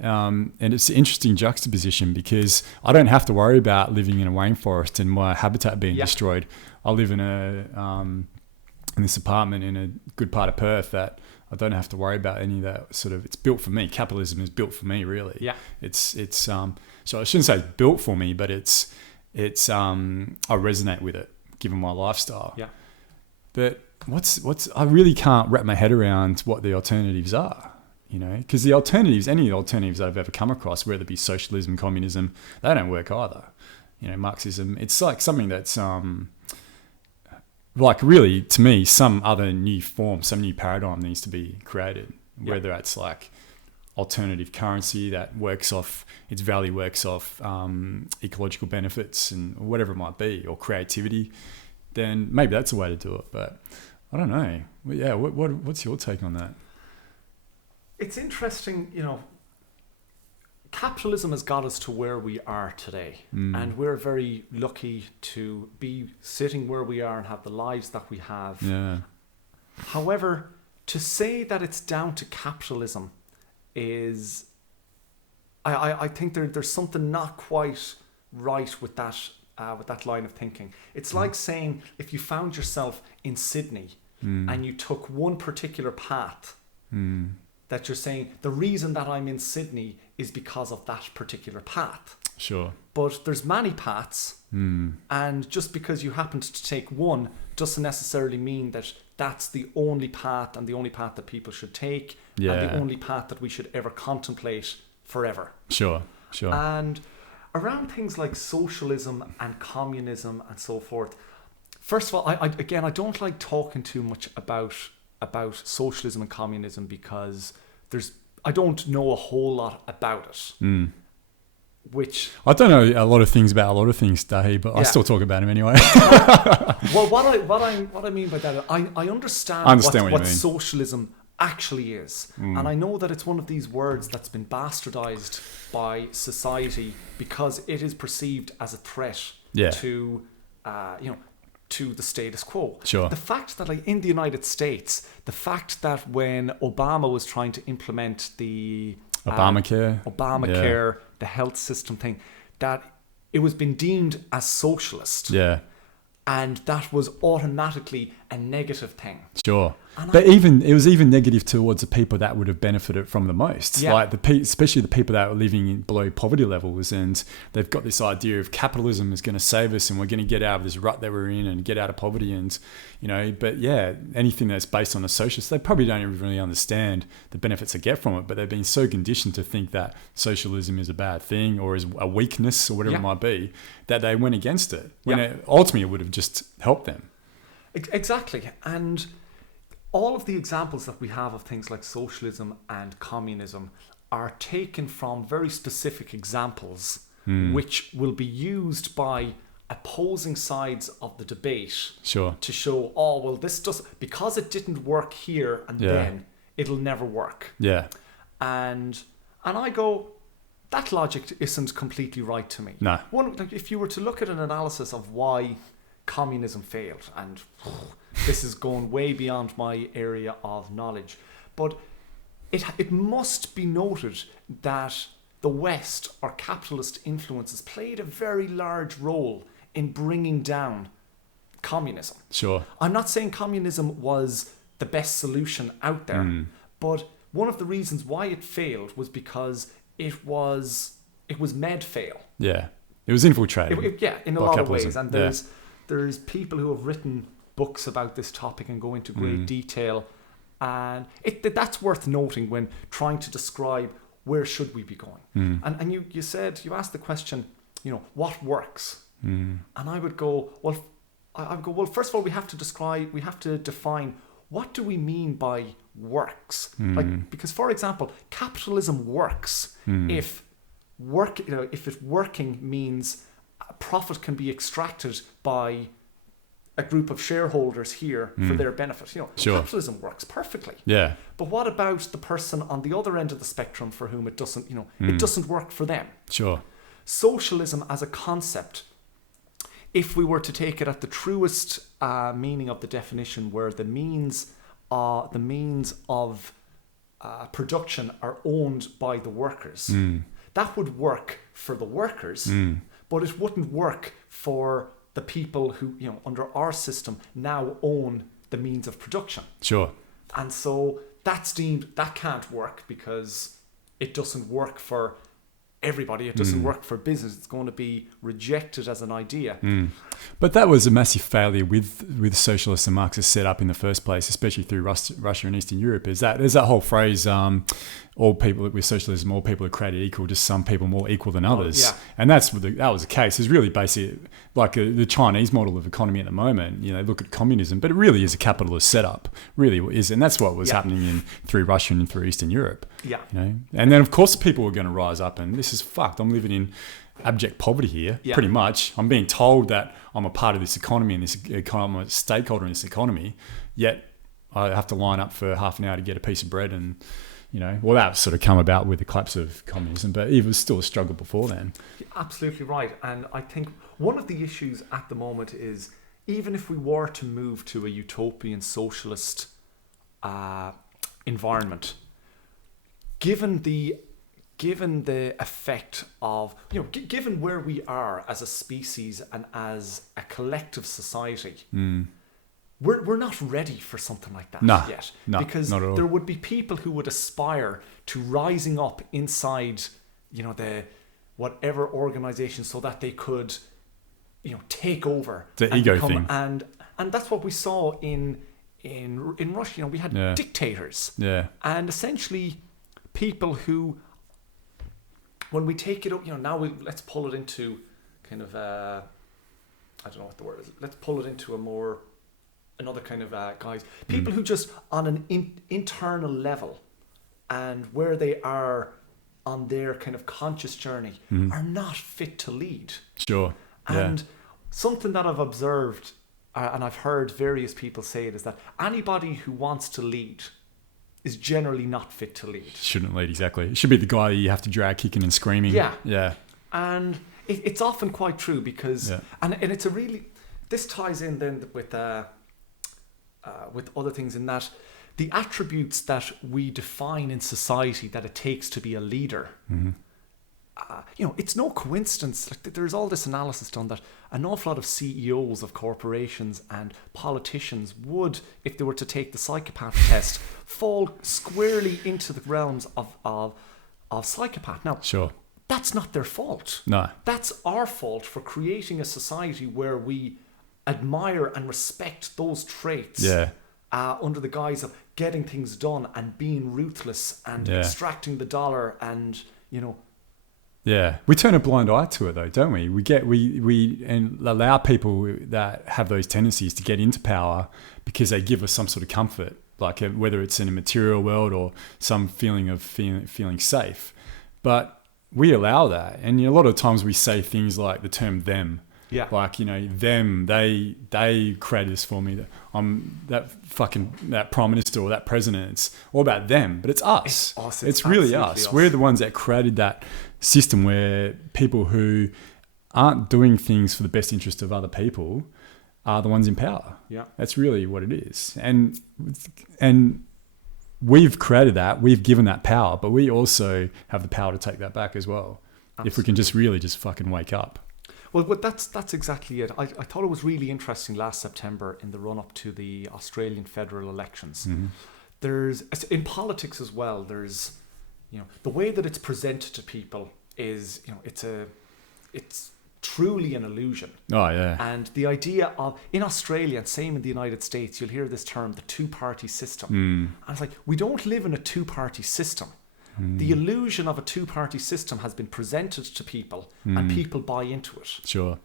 And it's an interesting juxtaposition, because I don't have to worry about living in a rainforest and my habitat being destroyed. I live in in this apartment in a good part of Perth that I don't have to worry about any of that sort of. It's built for me. Capitalism is built for me, really. Yeah. It's so I shouldn't say it's built for me, but it's I resonate with it given my lifestyle. Yeah. But I really can't wrap my head around what the alternatives are. Because any alternatives that I've ever come across, whether it be socialism, communism, they don't work either. Marxism, it's like something that's really, to me, some other new form, some new paradigm needs to be created. Yeah. Whether it's like alternative currency that works off, its value works off ecological benefits and whatever it might be, or creativity, then maybe that's a way to do it. But I don't know. Yeah, what's your take on that? It's interesting, capitalism has got us to where we are today. And we're very lucky to be sitting where we are and have the lives that we have. Yeah. However, to say that it's down to capitalism is, I think there's something not quite right with that line of thinking. It's like saying, if you found yourself in Sydney and you took one particular path, that you're saying the reason that I'm in Sydney is because of that particular path. Sure. But there's many paths, and just because you happened to take one doesn't necessarily mean that that's the only path and the only path that people should take, and the only path that we should ever contemplate forever. Sure. And around things like socialism and communism and so forth, first of all, I don't like talking too much about socialism and communism, because I don't know a whole lot about it. Which I don't know a lot of things about a lot of things, Daithi, but I still talk about him anyway. Well, what I mean by that, I understand what socialism actually is, and I know that it's one of these words that's been bastardized by society because it is perceived as a threat to to the status quo. Sure. The fact that in the United States, the fact that when Obama was trying to implement the Obamacare, the health system thing, that it was been deemed as socialist. Yeah. And that was automatically a negative thing. Sure. But it was even negative towards the people that would have benefited from the most. Yeah. Like especially the people that were living below poverty levels, and they've got this idea of capitalism is going to save us and we're going to get out of this rut that we're in and get out of poverty. And, but yeah, anything that's based on a socialist, they probably don't even really understand the benefits they get from it, but they've been so conditioned to think that socialism is a bad thing or is a weakness or whatever it might be, that they went against it. When ultimately it would have just helped them. Exactly. And all of the examples that we have of things like socialism and communism are taken from very specific examples, which will be used by opposing sides of the debate to show, because it didn't work here and then, it'll never work. Yeah. And I go, that logic isn't completely right to me. No. If you were to look at an analysis of why communism failed, and this is going way beyond my area of knowledge, but it must be noted that the West or capitalist influences played a very large role in bringing down communism. Sure. I'm not saying communism was the best solution out there, but one of the reasons why it failed was because it was med fail. Yeah. It was infiltrated. In a lot of ways. And there's people who have written books about this topic and go into great detail. And that's worth noting when trying to describe where should we be going. And you asked the question, what works? And I would go, well, first of all, we have to define what do we mean by works? Because for example, capitalism works if it working means profit can be extracted by a group of shareholders here for their benefit. Sure. Capitalism works perfectly. Yeah. But what about the person on the other end of the spectrum for whom it doesn't, it doesn't work for them? Sure. Socialism as a concept, if we were to take it at the truest meaning of the definition, where the means of production are owned by the workers, that would work for the workers, but it wouldn't work for the people who, under our system now own the means of production. Sure. And so that's deemed, that can't work because it doesn't work for everybody. It doesn't work for business. It's going to be rejected as an idea. But that was a massive failure with socialists and Marxists set up in the first place, especially through Russia and Eastern Europe. There's that whole phrase, all people with socialism, all people are created equal, just some people more equal than others. And that was the case. It's really basically like the Chinese model of economy at the moment. Look at communism, but it really is a capitalist setup, really is. And that's what was happening through Russia and through Eastern Europe. Yeah. And then of course people were going to rise up, and this is fucked. I'm living in abject poverty here, pretty much. I'm being told that I'm a part of this economy and I'm a stakeholder in this economy, yet I have to line up for half an hour to get a piece of bread. And that sort of come about with the collapse of communism, but it was still a struggle before then. You're absolutely right. And I think one of the issues at the moment is, even if we were to move to a utopian socialist environment, given the effect of, given where we are as a species and as a collective society, we're not ready for something like that yet. Because there would be people who would aspire to rising up inside, the whatever organization, so that they could, take over the ego thing. And that's what we saw in Russia. We had dictators. Yeah. And essentially people who, when we take it up, let's pull it into kind of I don't know what the word is. Let's pull it into another kind of guys. People who just on an internal level and where they are on their kind of conscious journey are not fit to lead. Sure. And something that I've observed and I've heard various people say it is that anybody who wants to lead is generally not fit to lead. Shouldn't lead, exactly. It should be the guy you have to drag kicking and screaming. Yeah. And it's often quite true because, and it's a really, this ties in then with other things, in that the attributes that we define in society that it takes to be a leader it's no coincidence. Like there's all this analysis done that an awful lot of CEOs of corporations and politicians would, if they were to take the psychopath test, fall squarely into the realms of psychopath. Now, sure, that's not their fault. No, that's our fault for creating a society where we admire and respect those traits. Yeah. Under the guise of getting things done and being ruthless and extracting the dollar and, Yeah, we turn a blind eye to it though, don't we? We and allow people that have those tendencies to get into power because they give us some sort of comfort, like whether it's in a material world or some feeling of feeling safe. But we allow that, and a lot of times we say things like the term "them." Yeah. Like, them, they created this for me. That I'm that prime minister or that president. It's all about them, but it's us. It's really us. We're the ones that created that system where people who aren't doing things for the best interest of other people are the ones in power. Yeah. That's really what it is. And we've created that. We've given that power, but we also have the power to take that back as well. Absolutely. If we can just fucking wake up. Well, but that's exactly it. I thought it was really interesting last September in the run-up to the Australian federal elections. Mm-hmm. There's, in politics as well, there's, the way that it's presented to people is, it's truly an illusion. Oh, yeah. And the idea of, in Australia, and same in the United States, you'll hear this term, the two-party system. Mm. And it's like, we don't live in a two-party system. The illusion of a two-party system has been presented to people and people buy into it. Sure.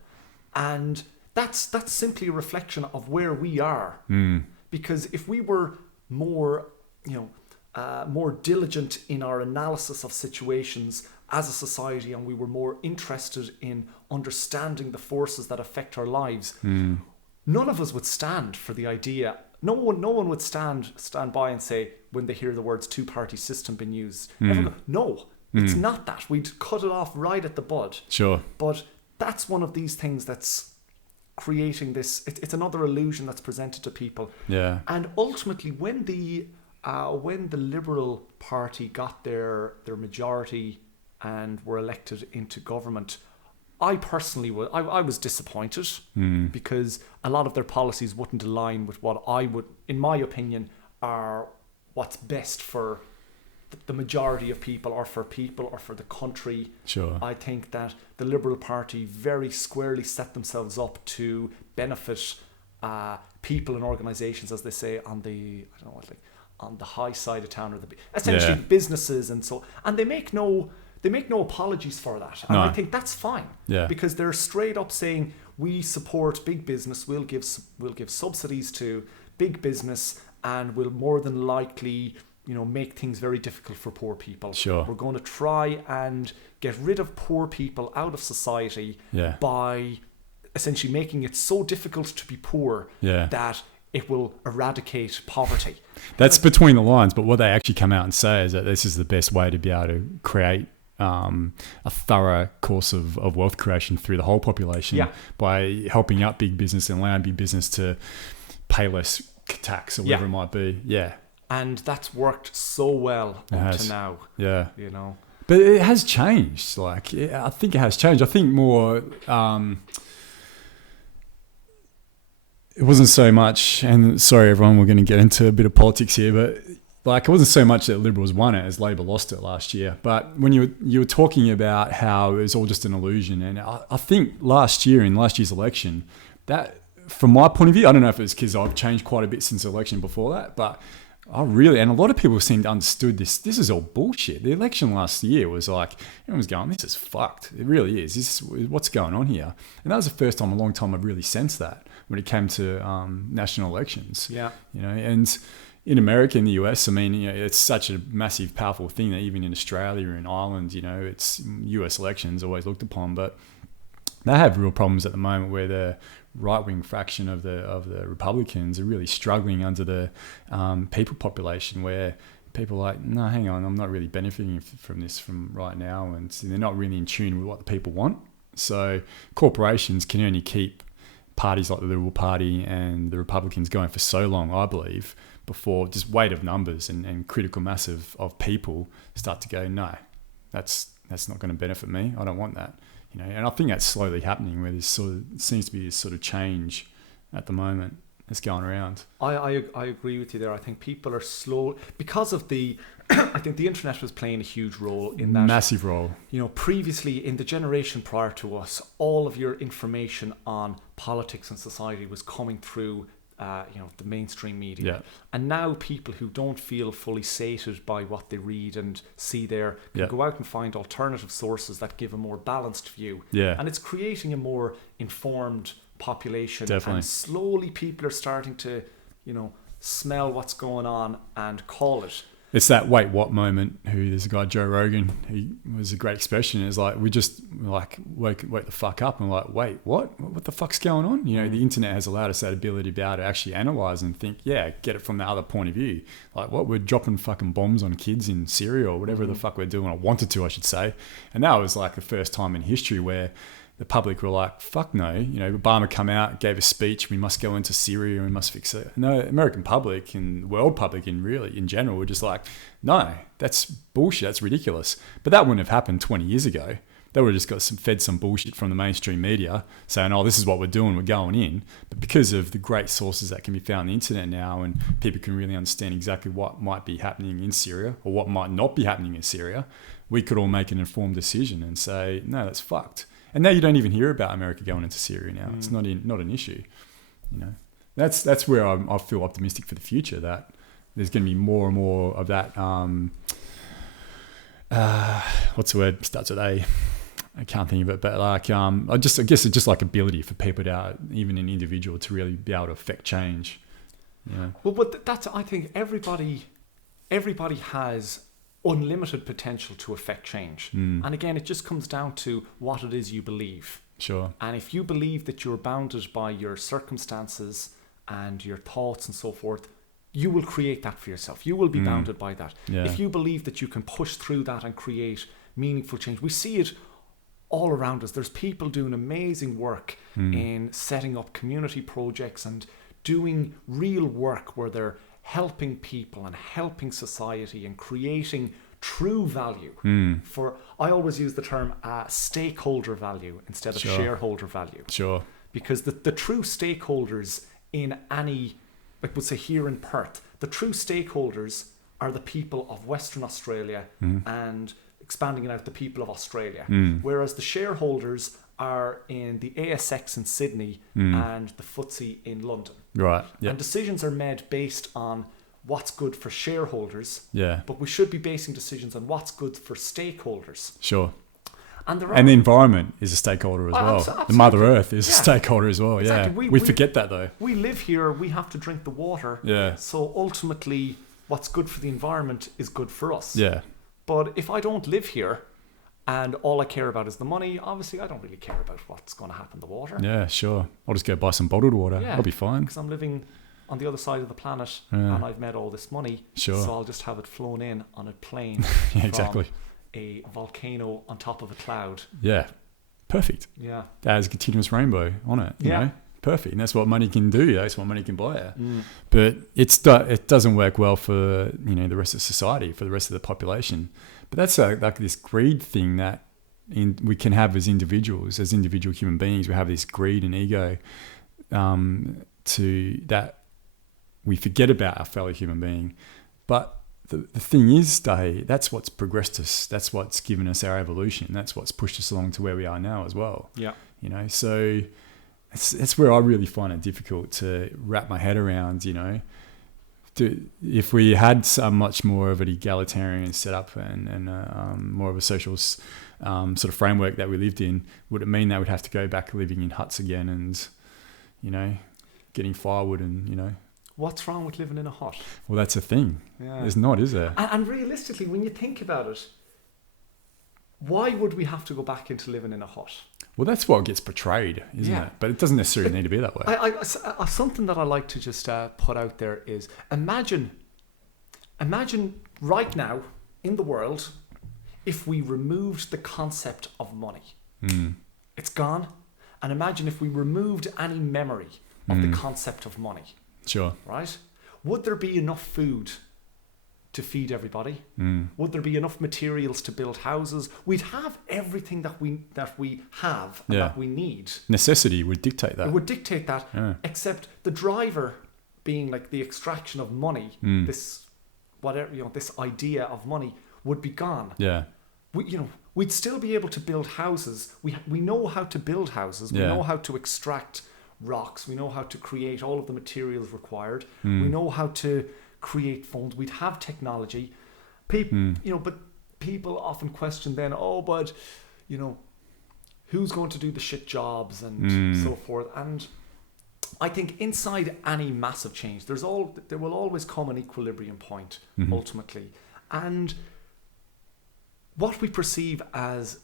And that's simply a reflection of where we are. Because if we were more, more diligent in our analysis of situations as a society, and we were more interested in understanding the forces that affect our lives, none of us would stand for the idea. No one would stand by and say, when they hear the words two-party system being used, no, it's not that. We'd cut it off right at the bud. Sure. But that's one of these things that's creating this. It's another illusion that's presented to people. Yeah. And ultimately, when the Liberal Party got their majority and were elected into government, I personally was disappointed because a lot of their policies wouldn't align with what I would, in my opinion, are what's best for the majority of people or for the country. Sure. I think that the Liberal Party very squarely set themselves up to benefit people and organisations, as they say, on the on the high side of town, or essentially businesses and they make no apologies for that. And I think that's fine. Yeah. Because they're straight up saying, we support big business, we'll give subsidies to big business, and we'll more than likely, make things very difficult for poor people. Sure. We're going to try and get rid of poor people out of society by essentially making it so difficult to be poor that it will eradicate poverty. That's between the lines, but what they actually come out and say is that this is the best way to be able to create a thorough course of wealth creation through the whole population by helping out big business and allowing big business to pay less tax or whatever it might be. Yeah. And that's worked so well up to now. Yeah. But it has changed. I think it has changed. I think more, it wasn't so much, and sorry everyone, we're going to get into a bit of politics here, but it wasn't so much that Liberals won it as Labor lost it last year. But when you were talking about how it was all just an illusion, and I think in last year's election, that from my point of view, I don't know if it's because I've changed quite a bit since the election before that, but and a lot of people seemed to understood this. This is all bullshit. The election last year was like, everyone was going, this is fucked. It really is. This is what's going on here. And that was the first time in a long time I've really sensed that when it came to national elections. Yeah. And in America, in the US, it's such a massive, powerful thing that even in Australia or in Ireland, it's US elections always looked upon, but they have real problems at the moment where the right-wing fraction of the Republicans are really struggling under the people population, where people are like, no, hang on, I'm not really benefiting from this from right now, and they're not really in tune with what the people want. So corporations can only keep parties like the Liberal Party and the Republicans going for so long, I believe, before just weight of numbers and critical mass of people start to go, no, that's not going to benefit me. I don't want that. And I think that's slowly happening, where there's seems to be this sort of change at the moment that's going around. I agree with you there. I think people are slow because of the. I think the internet was playing a huge role in that. Massive role. Previously in the generation prior to us, all of your information on politics and society was coming through, the mainstream media. Yeah. And now people who don't feel fully sated by what they read and see there can go out and find alternative sources that give a more balanced view. Yeah. And it's creating a more informed population. Definitely. And slowly people are starting to, smell what's going on and call it. It's that wait what moment. There's a guy, Joe Rogan, he was a great expression. It's like we just wake the fuck up and like, wait, what the fuck's going on? The internet has allowed us that ability to be able to actually analyze and think, get it from the other point of view. Like what, we're dropping fucking bombs on kids in Syria or whatever the fuck we're doing. I wanted to, I should say. And that was like the first time in history where the public were like, fuck no. Obama come out, gave a speech, we must go into Syria and we must fix it. No, American public and world public in general were just like, no, that's bullshit, that's ridiculous. But that wouldn't have happened 20 years ago. They would have just got fed some bullshit from the mainstream media saying, oh, this is what we're doing, we're going in. But because of the great sources that can be found on the internet now, and people can really understand exactly what might be happening in Syria or what might not be happening in Syria, we could all make an informed decision and say, no, that's fucked. And now you don't even hear about America going into Syria now. It's not an issue. That's where I feel optimistic for the future, that there's going to be more and more of that. What's the word? Starts with A. I can't think of it, but like I guess it's just like ability for people to, even an individual, to really be able to affect change. Well, but that's, I think everybody has unlimited potential to affect change. And again, it just comes down to what it is you believe. Sure. And if you believe that you're bounded by your circumstances and your thoughts and so forth, you will create that for yourself. You will be bounded by that. Yeah. If you believe that you can push through that and create meaningful change, we see it all around us. There's people doing amazing work in setting up community projects and doing real work where they're helping people and helping society and creating true value. I always use the term stakeholder value instead of shareholder value. Sure. Because the true stakeholders in any, like we'll say here in Perth, the true stakeholders are the people of Western Australia and expanding it out, the people of Australia. Whereas the shareholders are in the ASX in Sydney and the FTSE in London. Right. Yep. And decisions are made based on what's good for shareholders. Yeah. But we should be basing decisions on what's good for stakeholders. Sure. And the environment is a stakeholder as well. Absolutely. The Mother Earth is a stakeholder as well. Exactly. Yeah. We forget that though. We live here, we have to drink the water. Yeah. So ultimately, what's good for the environment is good for us. Yeah. But if I don't live here and all I care about is the money, obviously I don't really care about what's going to happen to the water. Yeah, sure. I'll just go buy some bottled water. Yeah, I'll be fine. Because I'm living on the other side of the planet and I've made all this money. Sure. So I'll just have it flown in on a plane yeah, exactly. from a volcano on top of a cloud. Yeah. Perfect. Yeah. That has a continuous rainbow on it. You know? Perfect. And that's what money can do. That's what money can buy it. But it doesn't work well for the rest of society, for the rest of the population. But that's like this greed thing that we can have as individuals, as individual human beings. We have this greed and ego to that we forget about our fellow human being. But the thing is, that's what's progressed us. That's what's given us our evolution. That's what's pushed us along to where we are now as well. Yeah. So it's where I really find it difficult to wrap my head around, if we had so much more of an egalitarian setup and more of a social sort of framework that we lived in, would it mean that we'd have to go back living in huts again and, getting firewood and, What's wrong with living in a hut? Well, that's a thing. Yeah. There's not, is there? And realistically, when you think about it, why would we have to go back into living in a hut? Well, that's what gets portrayed, isn't it? But it doesn't necessarily need to be that way. Something that I like to just put out there is imagine right now in the world, if we removed the concept of money. It's gone. And imagine if we removed any memory of the concept of money. Sure. Right? Would there be enough food to feed everybody? Mm. Would there be enough materials to build houses? We'd have everything that we have and that we need. Necessity would dictate that. It would dictate that, except the driver being like the extraction of money, this idea of money would be gone. Yeah. We'd still be able to build houses. We know how to build houses. We know how to extract rocks. We know how to create all of the materials required. We know how to create phones. We'd have technology. But people often question then, but who's going to do the shit jobs and so forth? And I think inside any massive change, there will always come an equilibrium point ultimately. And what we perceive as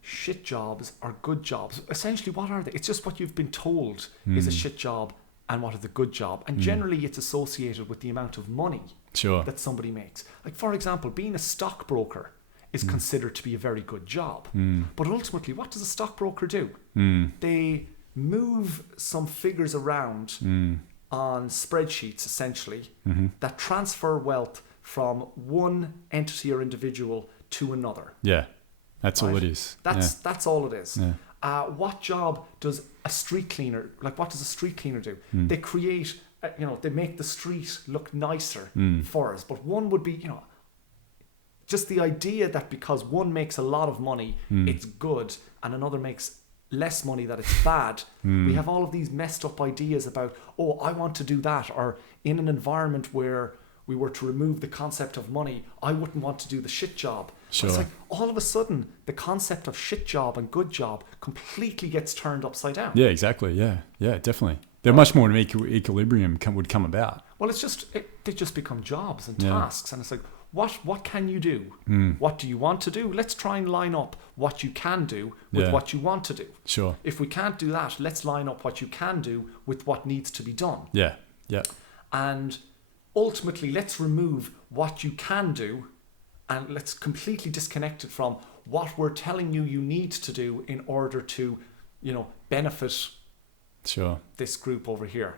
shit jobs are good jobs. Essentially, what are they? It's just what you've been told is a shit job and what is a good job. And generally, it's associated with the amount of money that somebody makes. Like, for example, being a stockbroker is considered to be a very good job. But ultimately, what does a stockbroker do? They move some figures around on spreadsheets, essentially, that transfer wealth from one entity or individual to another. Yeah. That's all it is. That's all it is. Yeah. What job does a street cleaner, what does a street cleaner do? They create, they make the street look nicer for us. But one would be, just the idea that because one makes a lot of money, it's good, and another makes less money, that it's bad. We have all of these messed up ideas about, I want to do that, or in an environment where we were to remove the concept of money, I wouldn't want to do the shit job. Sure. It's like all of a sudden the concept of shit job and good job completely gets turned upside down. Yeah, exactly. Yeah, definitely. They're much more an equilibrium would come about. Well, they just become jobs and tasks, and it's like, what can you do? What do you want to do? Let's try and line up what you can do with what you want to do. Sure. If we can't do that, let's line up what you can do with what needs to be done. Yeah. And ultimately, let's remove what you can do and let's completely disconnect it from what we're telling you need to do in order to, benefit this group over here.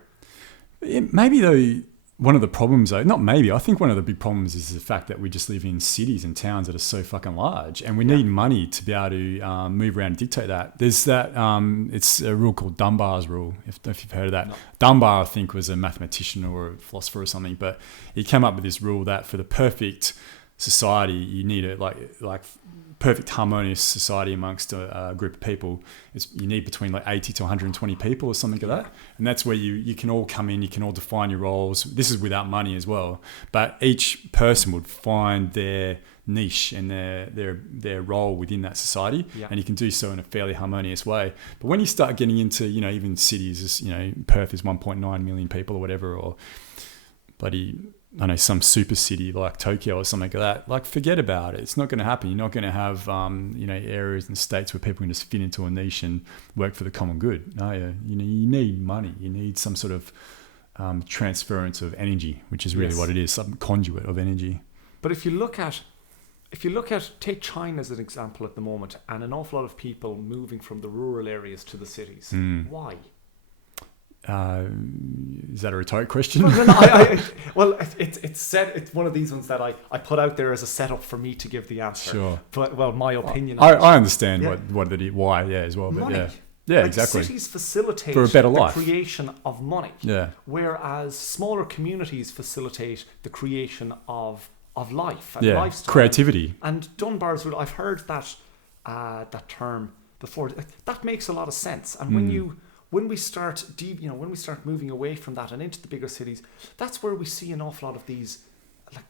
Maybe though, one of the problems, I think one of the big problems is the fact that we just live in cities and towns that are so fucking large, and we need money to be able to move around and dictate that. There's that, it's a rule called Dunbar's rule, if you've heard of that. No. Dunbar, I think, was a mathematician or a philosopher or something, but he came up with this rule that for the perfect society, you need a like perfect harmonious society amongst a group of people. You need between 80 to 120 people or something like that. And that's where you can all come in, you can all define your roles. This is without money as well. But each person would find their niche and their role within that society. Yeah. And you can do so in a fairly harmonious way. But when you start getting into, even cities, Perth is 1.9 million people or whatever, or bloody, I know, some super city like Tokyo or something like that, forget about it. It's not going to happen. You're not going to have, areas and states where people can just fit into a niche and work for the common good. No, you need money. You need some sort of transference of energy, which is really what it is, some conduit of energy. But if you look at, take China as an example at the moment, and an awful lot of people moving from the rural areas to the cities. Why? Is that a rhetoric question? Well, it's said, it's one of these ones that I put out there as a setup for me to give the answer. Sure. But my opinion. I understand why as well. But money. Yeah, exactly. Cities facilitate for a better the life. Creation of money. Yeah. Whereas smaller communities facilitate the creation of life and lifestyle. Creativity. And Dunbar's rule, I've heard that term before. That makes a lot of sense. And when we start moving away from that and into the bigger cities, that's where we see an awful lot of these,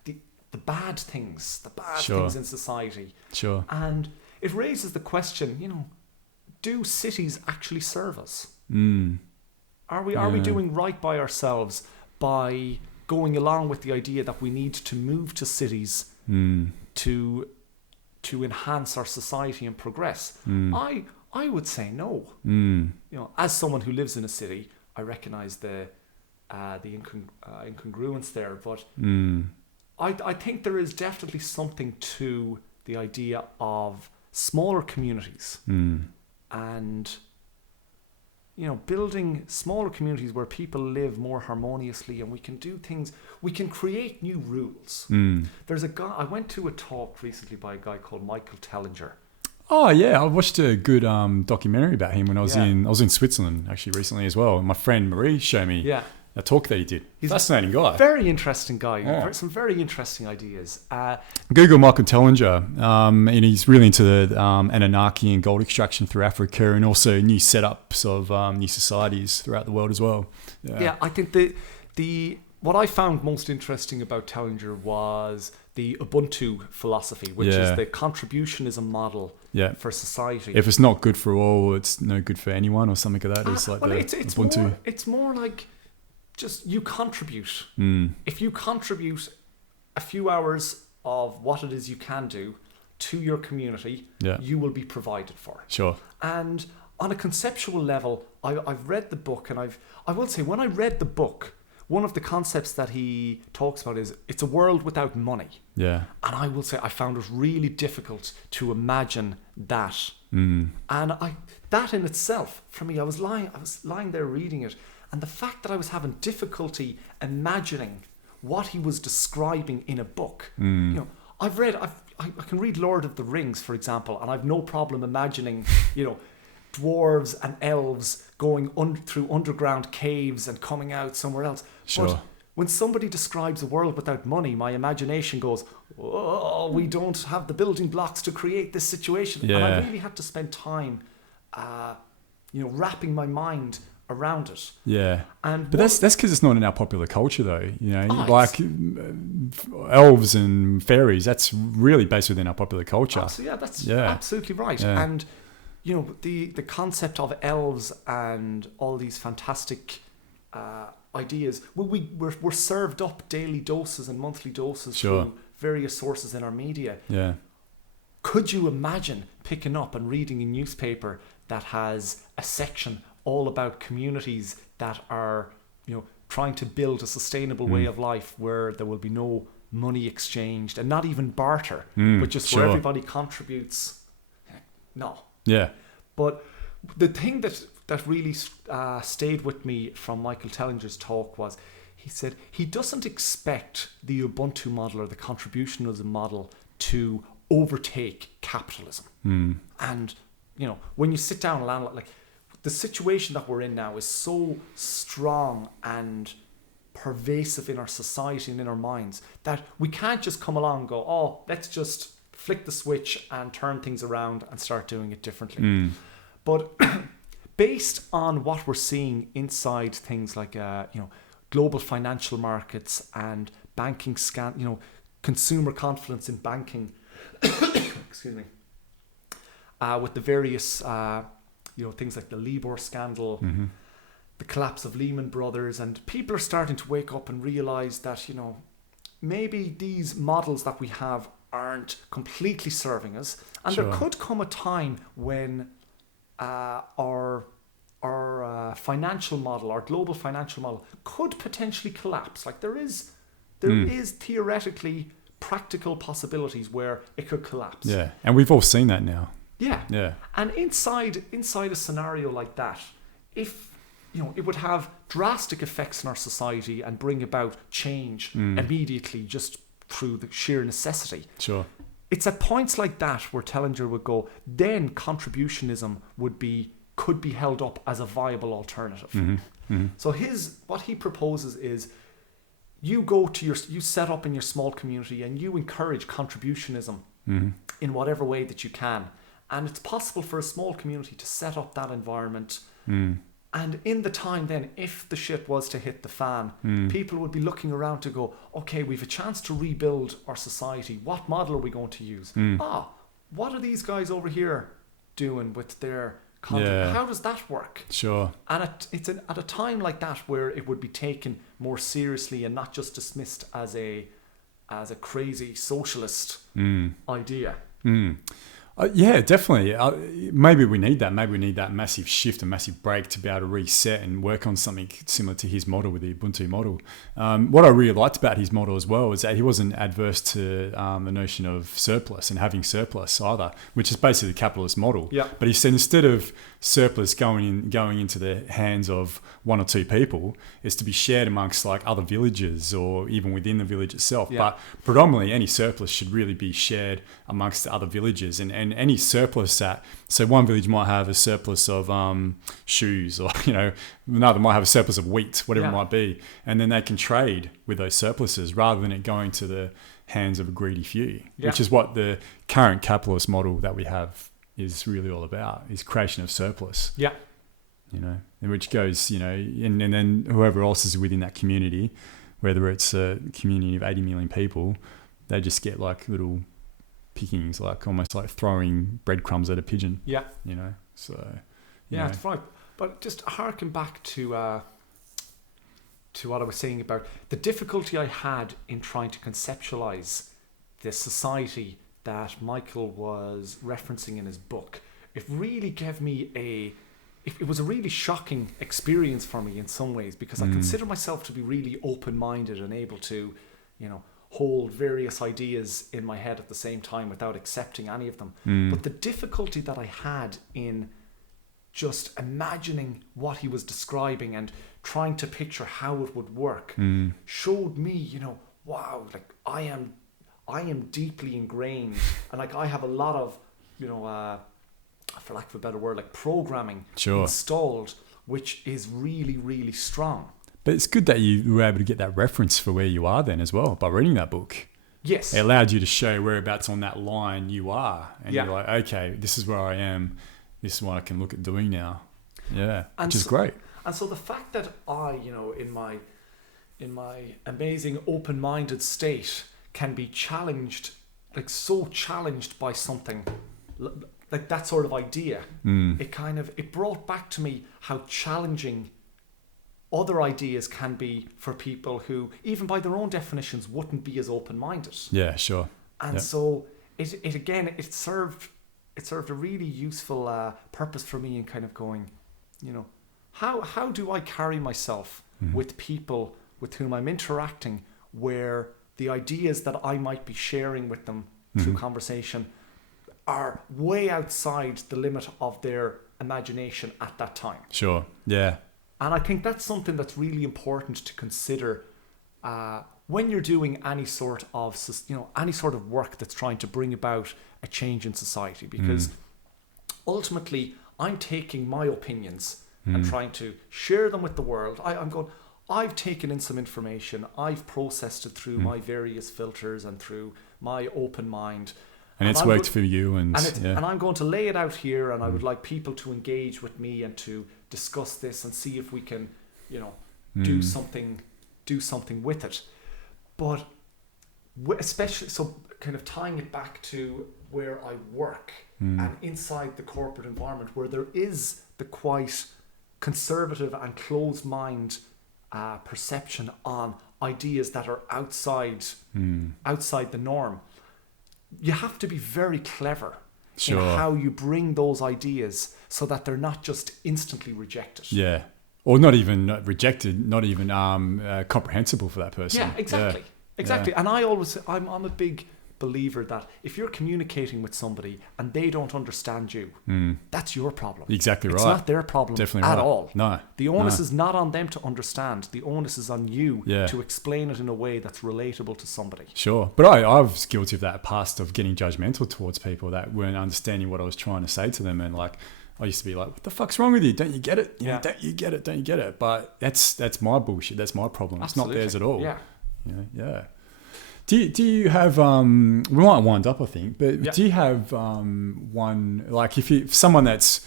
the bad things, things in society. Sure. And it raises the question, do cities actually serve us? Are we doing right by ourselves by going along with the idea that we need to move to cities to enhance our society and progress? I would say no. As someone who lives in a city, I recognise the incongruence there, but I think there is definitely something to the idea of smaller communities and building smaller communities where people live more harmoniously, and we can do things, we can create new rules. There's a guy, I went to a talk recently by a guy called Michael Tellinger. Oh yeah, I watched a good documentary about him when I was in Switzerland actually recently as well. And my friend Marie showed me a talk that he did. He's fascinating guy. Very interesting guy. Some very interesting ideas. Google Michael Tellinger, and he's really into the Anunnaki and gold extraction through Africa, and also new setups of new societies throughout the world as well. Yeah, I think the what I found most interesting about Tellinger was the Ubuntu philosophy, which is the contributionism model for society. If it's not good for all, it's no good for anyone, or something like that. It's like it's Ubuntu. It's more like just you contribute. If you contribute a few hours of what it is you can do to your community, you will be provided for. Sure. And on a conceptual level, I've read the book, and I will say, when I read the book, one of the concepts that he talks about is it's a world without money. Yeah. And I will say I found it really difficult to imagine that. And that in itself, for me, I was lying there reading it, and the fact that I was having difficulty imagining what he was describing in a book. I can read Lord of the Rings, for example, and I've no problem imagining, dwarves and elves going through underground caves and coming out somewhere else. Sure. But when somebody describes a world without money, my imagination goes, oh, we don't have the building blocks to create this situation. And I really had to spend time, wrapping my mind around it. Yeah. But that's because it's not in our popular culture, though. Like elves and fairies, that's really based within our popular culture. That's absolutely right. Yeah. And the concept of elves and all these fantastic ideas, we're served up daily doses and monthly doses through various sources in our media. Yeah. Could you imagine picking up and reading a newspaper that has a section all about communities that are, trying to build a sustainable way of life where there will be no money exchanged and not even barter, but just where everybody contributes? No. Yeah. But the thing that really stayed with me from Michael Tellinger's talk was, he said he doesn't expect the Ubuntu model or the contributionism model to overtake capitalism. And, when you sit down and analyze, like, the situation that we're in now is so strong and pervasive in our society and in our minds that we can't just come along and go, oh, let's just flick the switch and turn things around and start doing it differently. But based on what we're seeing inside things like global financial markets and banking consumer confidence in banking, excuse me, with the various things like the Libor scandal, the collapse of Lehman Brothers, and people are starting to wake up and realize that maybe these models that we have aren't completely serving us, and there could come a time when our financial model, our global financial model, could potentially collapse. Like there is theoretically practical possibilities where it could collapse. Yeah, and we've all seen that now. Yeah. And inside a scenario like that, if it would have drastic effects in our society and bring about change immediately just through the sheer necessity. Sure. It's at points like that where Tellinger would go, then contributionism could be held up as a viable alternative. So what he proposes is you set up in your small community and you encourage contributionism in whatever way that you can. And it's possible for a small community to set up that environment. And in the time then, if the shit was to hit the fan, people would be looking around to go, okay, we've a chance to rebuild our society. What model are we going to use? What are these guys over here doing with their content? Yeah. How does that work? Sure. And it's at a time like that where it would be taken more seriously and not just dismissed as a crazy socialist idea. Yeah, definitely. Maybe we need that. Maybe we need that massive shift, a massive break to be able to reset and work on something similar to his model with the Ubuntu model. What I really liked about his model as well is that he wasn't adverse to the notion of surplus and having surplus either, which is basically the capitalist model. Yeah. But he said instead of surplus going into the hands of one or two people, it's to be shared amongst like other villages or even within the village itself. Yeah. But predominantly any surplus should really be shared amongst the other villages, and any surplus so one village might have a surplus of shoes, or another might have a surplus of wheat, whatever it might be, and then they can trade with those surpluses rather than it going to the hands of a greedy few, which is what the current capitalist model that we have is really all about, is creation of surplus. Yeah. In which goes, and then whoever else is within that community, whether it's a community of 80 million people, they just get like little pickings, like almost like throwing breadcrumbs at a pigeon. Yeah. So. It's right. But just harken back to what I was saying about the difficulty I had in trying to conceptualize the society that Michael was referencing in his book. It really gave me it was a really shocking experience for me in some ways, because I consider myself to be really open-minded and able to, hold various ideas in my head at the same time without accepting any of them. But the difficulty that I had in just imagining what he was describing and trying to picture how it would work showed me, wow, like I am deeply ingrained, and like I have a lot of, for lack of a better word, like programming installed, which is really, really strong. But it's good that you were able to get that reference for where you are then as well by reading that book. Yes. It allowed you to show whereabouts on that line you are. And you're like, okay, this is where I am. This is what I can look at doing now. Yeah, which is great. And so the fact that I, in my amazing open-minded state can be challenged, like so challenged by something like that sort of idea, it brought back to me how challenging other ideas can be for people who, even by their own definitions, wouldn't be as open-minded. Yeah, sure. And so it served a really useful purpose for me in kind of going, how do I carry myself with people with whom I'm interacting, where the ideas that I might be sharing with them through conversation are way outside the limit of their imagination at that time. Sure. Yeah. And I think that's something that's really important to consider when you're doing any sort of work that's trying to bring about a change in society, because ultimately I'm taking my opinions and trying to share them with the world. I've taken in some information, I've processed it through my various filters and through my open mind. And it's worked for you. And I'm going to lay it out here, and I would like people to engage with me and to discuss this and see if we can, do something with it. But especially, so kind of tying it back to where I work and inside the corporate environment, where there is the quite conservative and closed mind perception on ideas that are outside the norm. You have to be very clever in how you bring those ideas so that they're not just instantly rejected. Yeah. Or not even rejected, not even comprehensible for that person. Yeah, exactly. Yeah. Exactly. Yeah. And I'm a big believer that if you're communicating with somebody and they don't understand you, that's your problem. Exactly right. It's not their problem at all. No. The onus is not on them to understand. The onus is on you to explain it in a way that's relatable to somebody. Sure. But I was guilty of that past, of getting judgmental towards people that weren't understanding what I was trying to say to them. And like, I used to be like, what the fuck's wrong with you? Don't you get it? Don't you get it? Don't you get it? But that's my bullshit. That's my problem. Absolutely. It's not theirs at all. Yeah. Yeah. Do you have, we might wind up, I think, but do you have one, like if someone that's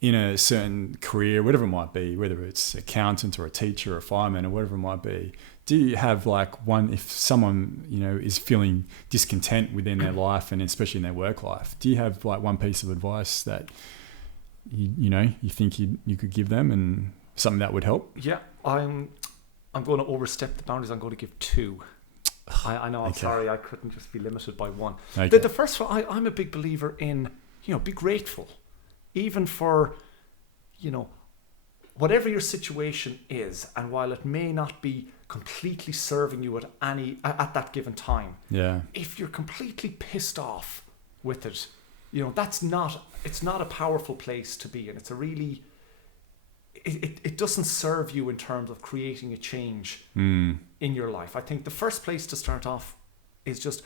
in a certain career, whatever it might be, whether it's accountant or a teacher or a fireman or whatever it might be, do you have like one, if someone, is feeling discontent within their life and especially in their work life, do you have like one piece of advice that you think you could give them and something that would help? Yeah, I'm going to overstep the boundaries. I'm going to give two. I know, I'm sorry, I couldn't just be limited by one. Okay. The first one, I'm a big believer in be grateful, even for, whatever your situation is, and while it may not be completely serving you at that given time, if you're completely pissed off with it, it's not a powerful place to be, and it's a really, it doesn't serve you in terms of creating a change in your life. I think the first place to start off is just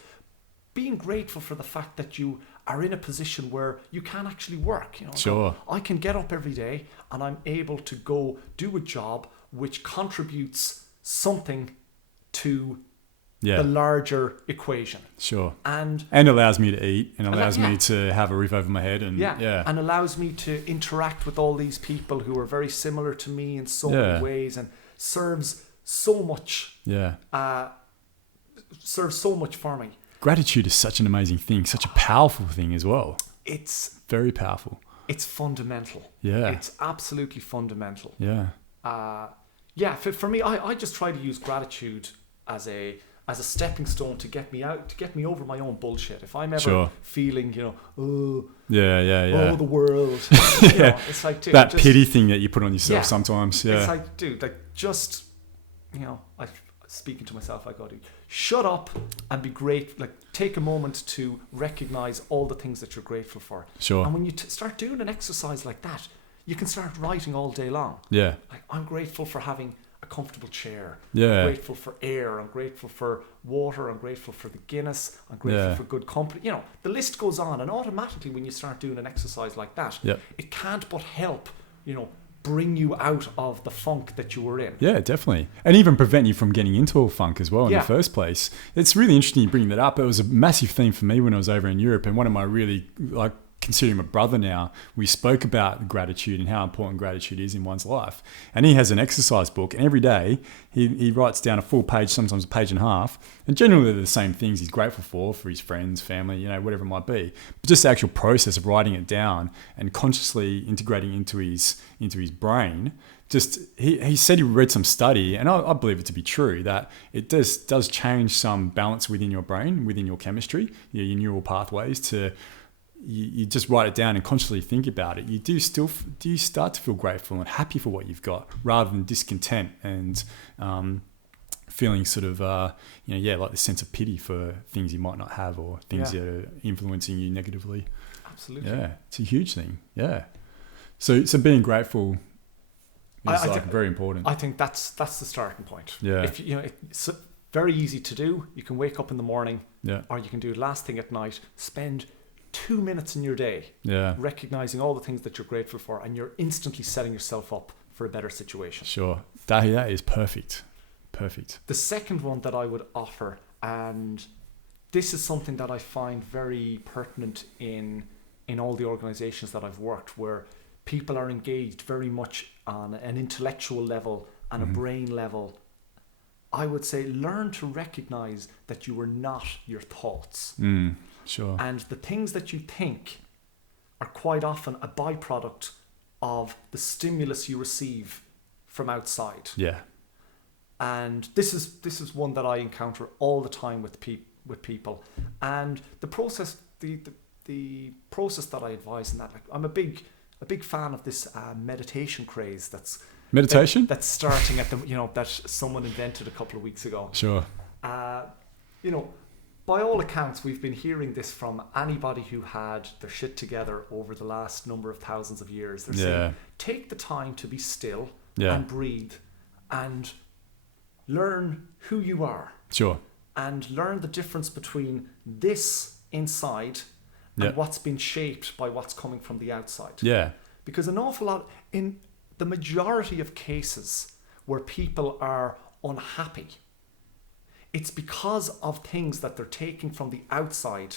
being grateful for the fact that you are in a position where you can actually work. Sure. I can get up every day and I'm able to go do a job which contributes something to the larger equation. Sure. And allows me to eat, and allows me to have a roof over my head, and and allows me to interact with all these people who are very similar to me in so many ways, and serves so much. Serves so much for me. Gratitude is such an amazing thing, such a powerful thing as well. It's very powerful. It's fundamental. Yeah. It's absolutely fundamental. Yeah. For me, I just try to use gratitude as a stepping stone to get me over my own bullshit. If I'm ever feeling, the world, it's like, dude, that pity thing that you put on yourself sometimes. Yeah. It's like, dude, just, I speaking to myself, I go, dude, shut up and be great. Like, take a moment to recognize all the things that you're grateful for. Sure. And when you start doing an exercise like that, you can start writing all day long. Yeah. Like, I'm grateful for having a comfortable chair. Yeah. I'm grateful for air. I'm grateful for water. I'm grateful for the Guinness. I'm grateful for good company. The list goes on, and automatically when you start doing an exercise like that, it can't but help, bring you out of the funk that you were in. Yeah, definitely. And even prevent you from getting into a funk as well in the first place. It's really interesting you bring that up. It was a massive theme for me when I was over in Europe, and one of my really, considering my brother now, we spoke about gratitude and how important gratitude is in one's life. And he has an exercise book, and every day he writes down a full page, sometimes a page and a half, and generally they're the same things he's grateful for his friends, family, whatever it might be. But just the actual process of writing it down and consciously integrating into his brain, he said he read some study, and I believe it to be true, that it does change some balance within your brain, within your chemistry, your neural pathways to... You just write it down and consciously think about it. Do you start to feel grateful and happy for what you've got, rather than discontent and feeling sort of like this sense of pity for things you might not have, or things that are influencing you negatively. Absolutely. Yeah, it's a huge thing. Yeah. So being grateful is very important. I think that's the starting point. Yeah. If it's very easy to do. You can wake up in the morning, or you can do it last thing at night. Spend 2 minutes in your day recognizing all the things that you're grateful for, and you're instantly setting yourself up for a better situation. Sure. That is perfect. The second one that I would offer, and this is something that I find very pertinent in all the organizations that I've worked, where people are engaged very much on an intellectual level and a brain level. I would say learn to recognize that you are not your thoughts. Sure. And the things that you think are quite often a byproduct of the stimulus you receive from outside. Yeah. And this is one that I encounter all the time with people. And the process the process that I advise in that, like, I'm a big fan of this meditation craze that's starting at the that someone invented a couple of weeks ago. Sure. By all accounts, we've been hearing this from anybody who had their shit together over the last number of thousands of years. They're saying, take the time to be still and breathe and learn who you are. Sure. And learn the difference between this inside and what's been shaped by what's coming from the outside. Yeah. Because an awful lot, in the majority of cases where people are unhappy, it's because of things that they're taking from the outside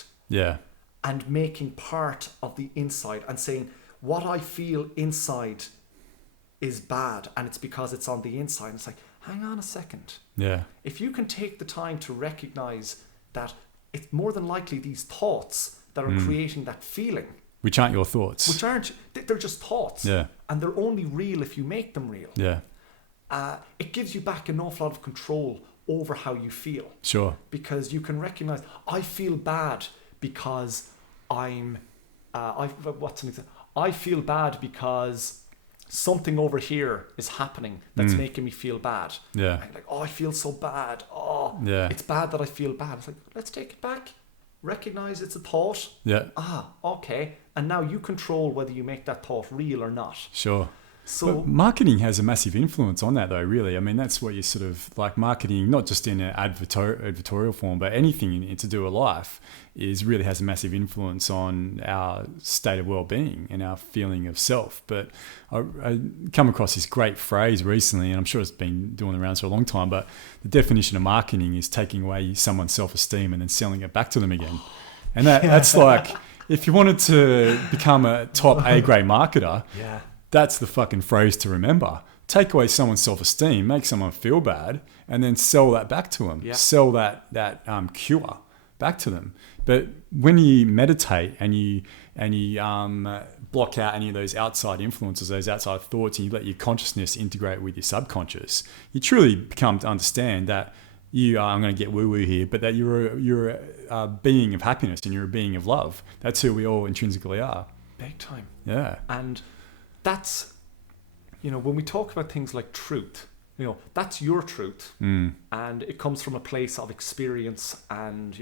and making part of the inside, and saying, what I feel inside is bad, and it's because it's on the inside. It's like, hang on a second. Yeah. If you can take the time to recognize that it's more than likely these thoughts that are creating that feeling. Which aren't your thoughts. They're just thoughts. Yeah. And they're only real if you make them real. Yeah. It gives you back an awful lot of control over how you feel. Sure. Because you can recognize, I feel bad because I'm what's an example? I feel bad because something over here is happening that's making me feel bad. Yeah. I'm like, oh, I feel so bad. Oh, Yeah. it's bad that I feel bad. It's like, let's take it back. Recognize it's a thought. Yeah. Okay. And now you control whether you make that thought real or not. Sure. So but marketing has a massive influence on that, though, really. I mean, that's what you sort of like marketing, not just in an advertorial form, but anything to do with life is really has a massive influence on our state of well-being and our feeling of self. But I come across this great phrase recently, and I'm sure it's been doing the rounds for a long time, but the definition of marketing is taking away someone's self-esteem and then selling it back to them again. And that's like, if you wanted to become a top A-grade marketer, that's the fucking phrase to remember. Take away someone's self-esteem, make someone feel bad, and then sell that back to them. Yeah. Sell that cure back to them. But when you meditate and you block out any of those outside influences, those outside thoughts, and you let your consciousness integrate with your subconscious, you truly become to understand that you are, I'm going to get woo-woo here, but that you're a being of happiness and you're a being of love. That's who we all intrinsically are. Big time. Yeah. And that's, when we talk about things like truth, that's your truth. And it comes from a place of experience and,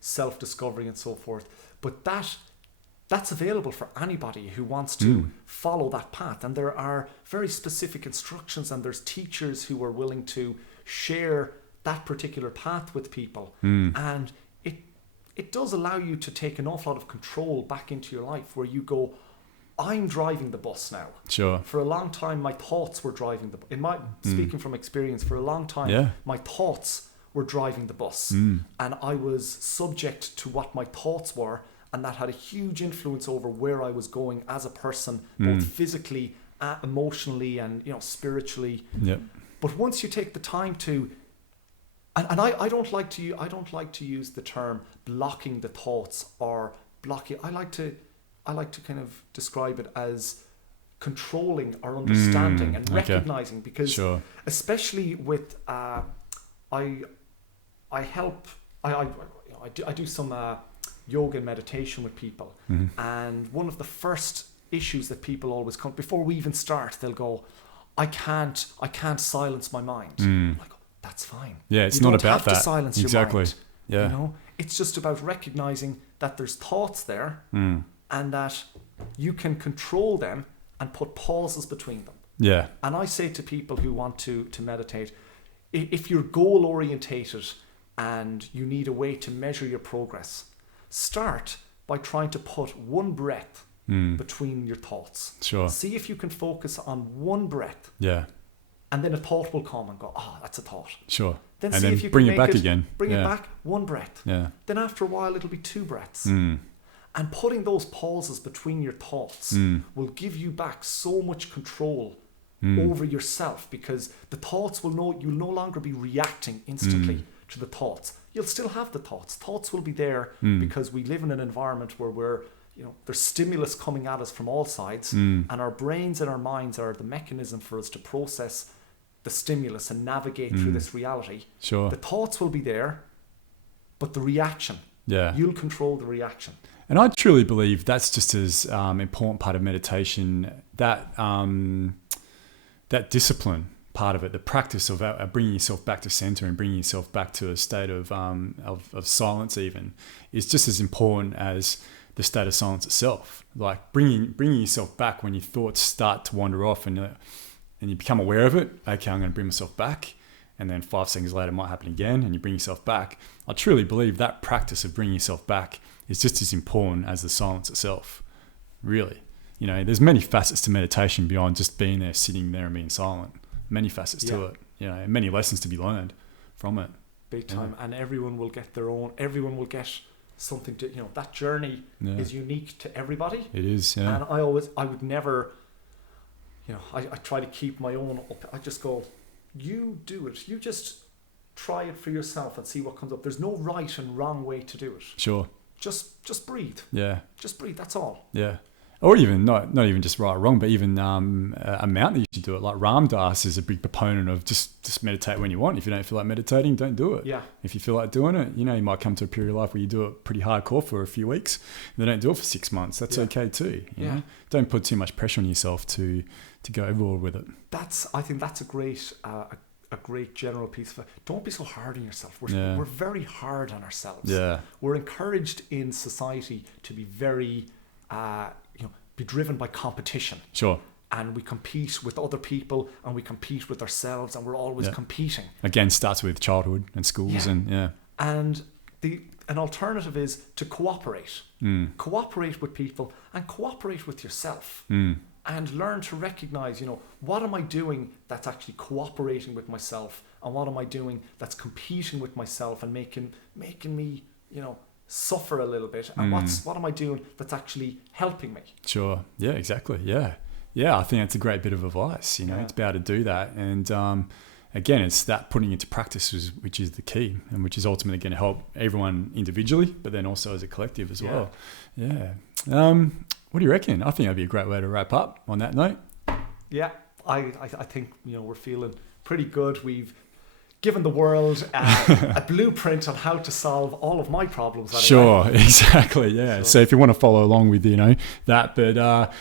self-discovery and so forth. But that's available for anybody who wants to follow that path. And there are very specific instructions, and there's teachers who are willing to share that particular path with people. And it does allow you to take an awful lot of control back into your life, where you go, I'm driving the bus now. Sure. For a long time, my thoughts were driving the bus. Speaking from experience, for a long time, my thoughts were driving the bus. And I was subject to what my thoughts were, and that had a huge influence over where I was going as a person, both physically, emotionally, and spiritually. Yep. But once you take the time to, and I don't like to use the term blocking the thoughts or blocking. I like to kind of describe it as controlling our understanding and recognizing, because especially with I do some yoga and meditation with people, and one of the first issues that people always come before we even start, they'll go, I can't silence my mind. I'm like, that's fine. Yeah, it's not about that. To silence your mind. Yeah. It's just about recognizing that there's thoughts there, and that you can control them and put pauses between them. Yeah. And I say to people who want to meditate, if you're goal orientated and you need a way to measure your progress, start by trying to put one breath between your thoughts. Sure. See if you can focus on one breath. Yeah. And then a thought will come and go, that's a thought. Sure. Then and see then if you bring can it back again. Bring it back, one breath. Yeah. Then after a while, it'll be two breaths. And putting those pauses between your thoughts will give you back so much control over yourself, because the thoughts you'll no longer be reacting instantly to the thoughts. You'll still have the thoughts. Thoughts will be there because we live in an environment where there's stimulus coming at us from all sides, and our brains and our minds are the mechanism for us to process the stimulus and navigate through this reality. Sure. The thoughts will be there, but the reaction, you'll control the reaction. And I truly believe that's just as important part of meditation, that discipline part of it, the practice of bringing yourself back to center and bringing yourself back to a state of silence even, is just as important as the state of silence itself. Like bringing yourself back when your thoughts start to wander off and you become aware of it. Okay, I'm going to bring myself back. And then 5 seconds later it might happen again and you bring yourself back. I truly believe that practice of bringing yourself back is just as important as the silence itself. Really. There's many facets to meditation beyond just being there, sitting there and being silent. Many facets to it. Many lessons to be learned from it. Big time. And everyone will get everyone will get something to, that journey is unique to everybody. It is, yeah. And I would never, I try to keep my own up. I just go, you do it. You just try it for yourself and see what comes up. There's no right and wrong way to do it. Sure. Just breathe. Yeah. Just breathe. That's all. Yeah. or even not even just right or wrong, but even amount that you should do it. Like Ram Dass is a big proponent of just meditate when you want. If you don't feel like meditating, don't do it. Yeah. If you feel like doing it, you might come to a period of life where you do it pretty hardcore for a few weeks, and then don't do it for 6 months. That's okay too. You know? Don't put too much pressure on yourself to go overboard with it. I think that's a great general piece of it. Don't be so hard on yourself. We're very hard on ourselves. Yeah. We're encouraged in society to be very, be driven by competition. Sure. And we compete with other people, and we compete with ourselves, and we're always competing. Again, starts with childhood and schools and And an alternative is to cooperate. Cooperate with people and cooperate with yourself. And learn to recognize, what am I doing that's actually cooperating with myself, and what am I doing that's competing with myself and making me, suffer a little bit, and what am I doing that's actually helping me? Sure. Yeah, exactly. Yeah. I think that's a great bit of advice. To be able to do that, and again, it's that putting into practice which is the key, and which is ultimately going to help everyone individually, but then also as a collective as well. Yeah. What do you reckon? I think that'd be a great way to wrap up on that note. Yeah, I think we're feeling pretty good. We've given the world a blueprint on how to solve all of my problems. Anyway. Sure, exactly. Yeah. So if you want to follow along with that, but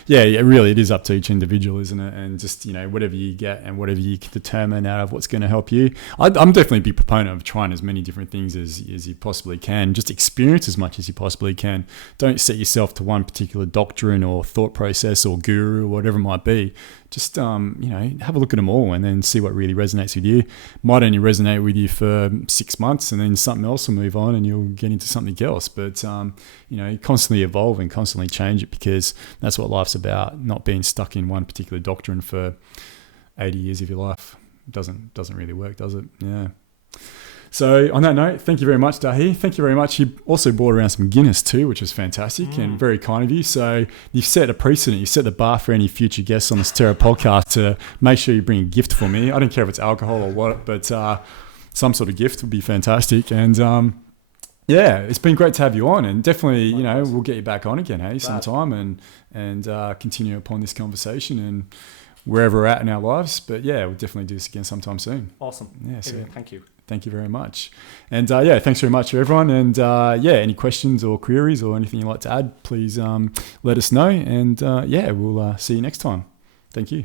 it is up to each individual, isn't it? And just whatever you get and whatever you can determine out of what's going to help you. I'm definitely a big proponent of trying as many different things as you possibly can. Just experience as much as you possibly can. Don't set yourself to one particular doctrine or thought process or guru or whatever it might be. Just have a look at them all and then see what really resonates with you. Might only resonate with you for 6 months, and then something else will move on and you'll get into something else. But constantly evolve and constantly change it, because that's what life's about. Not being stuck in one particular doctrine for 80 years of your life. Doesn't really work, does it? Yeah. So on that note, thank you very much, Daithi. Thank you very much. You also brought around some Guinness too, which was fantastic and very kind of you. So you've set a precedent. You've set the bar for any future guests on the Statera podcast to make sure you bring a gift for me. I don't care if it's alcohol or what, but some sort of gift would be fantastic. And it's been great to have you on. And definitely, we'll get you back on again, sometime and continue upon this conversation and wherever we're at in our lives. But we'll definitely do this again sometime soon. Awesome. Yeah. So thank you. Thank you very much. And thanks very much to everyone. And any questions or queries or anything you'd like to add, please let us know. And we'll see you next time. Thank you.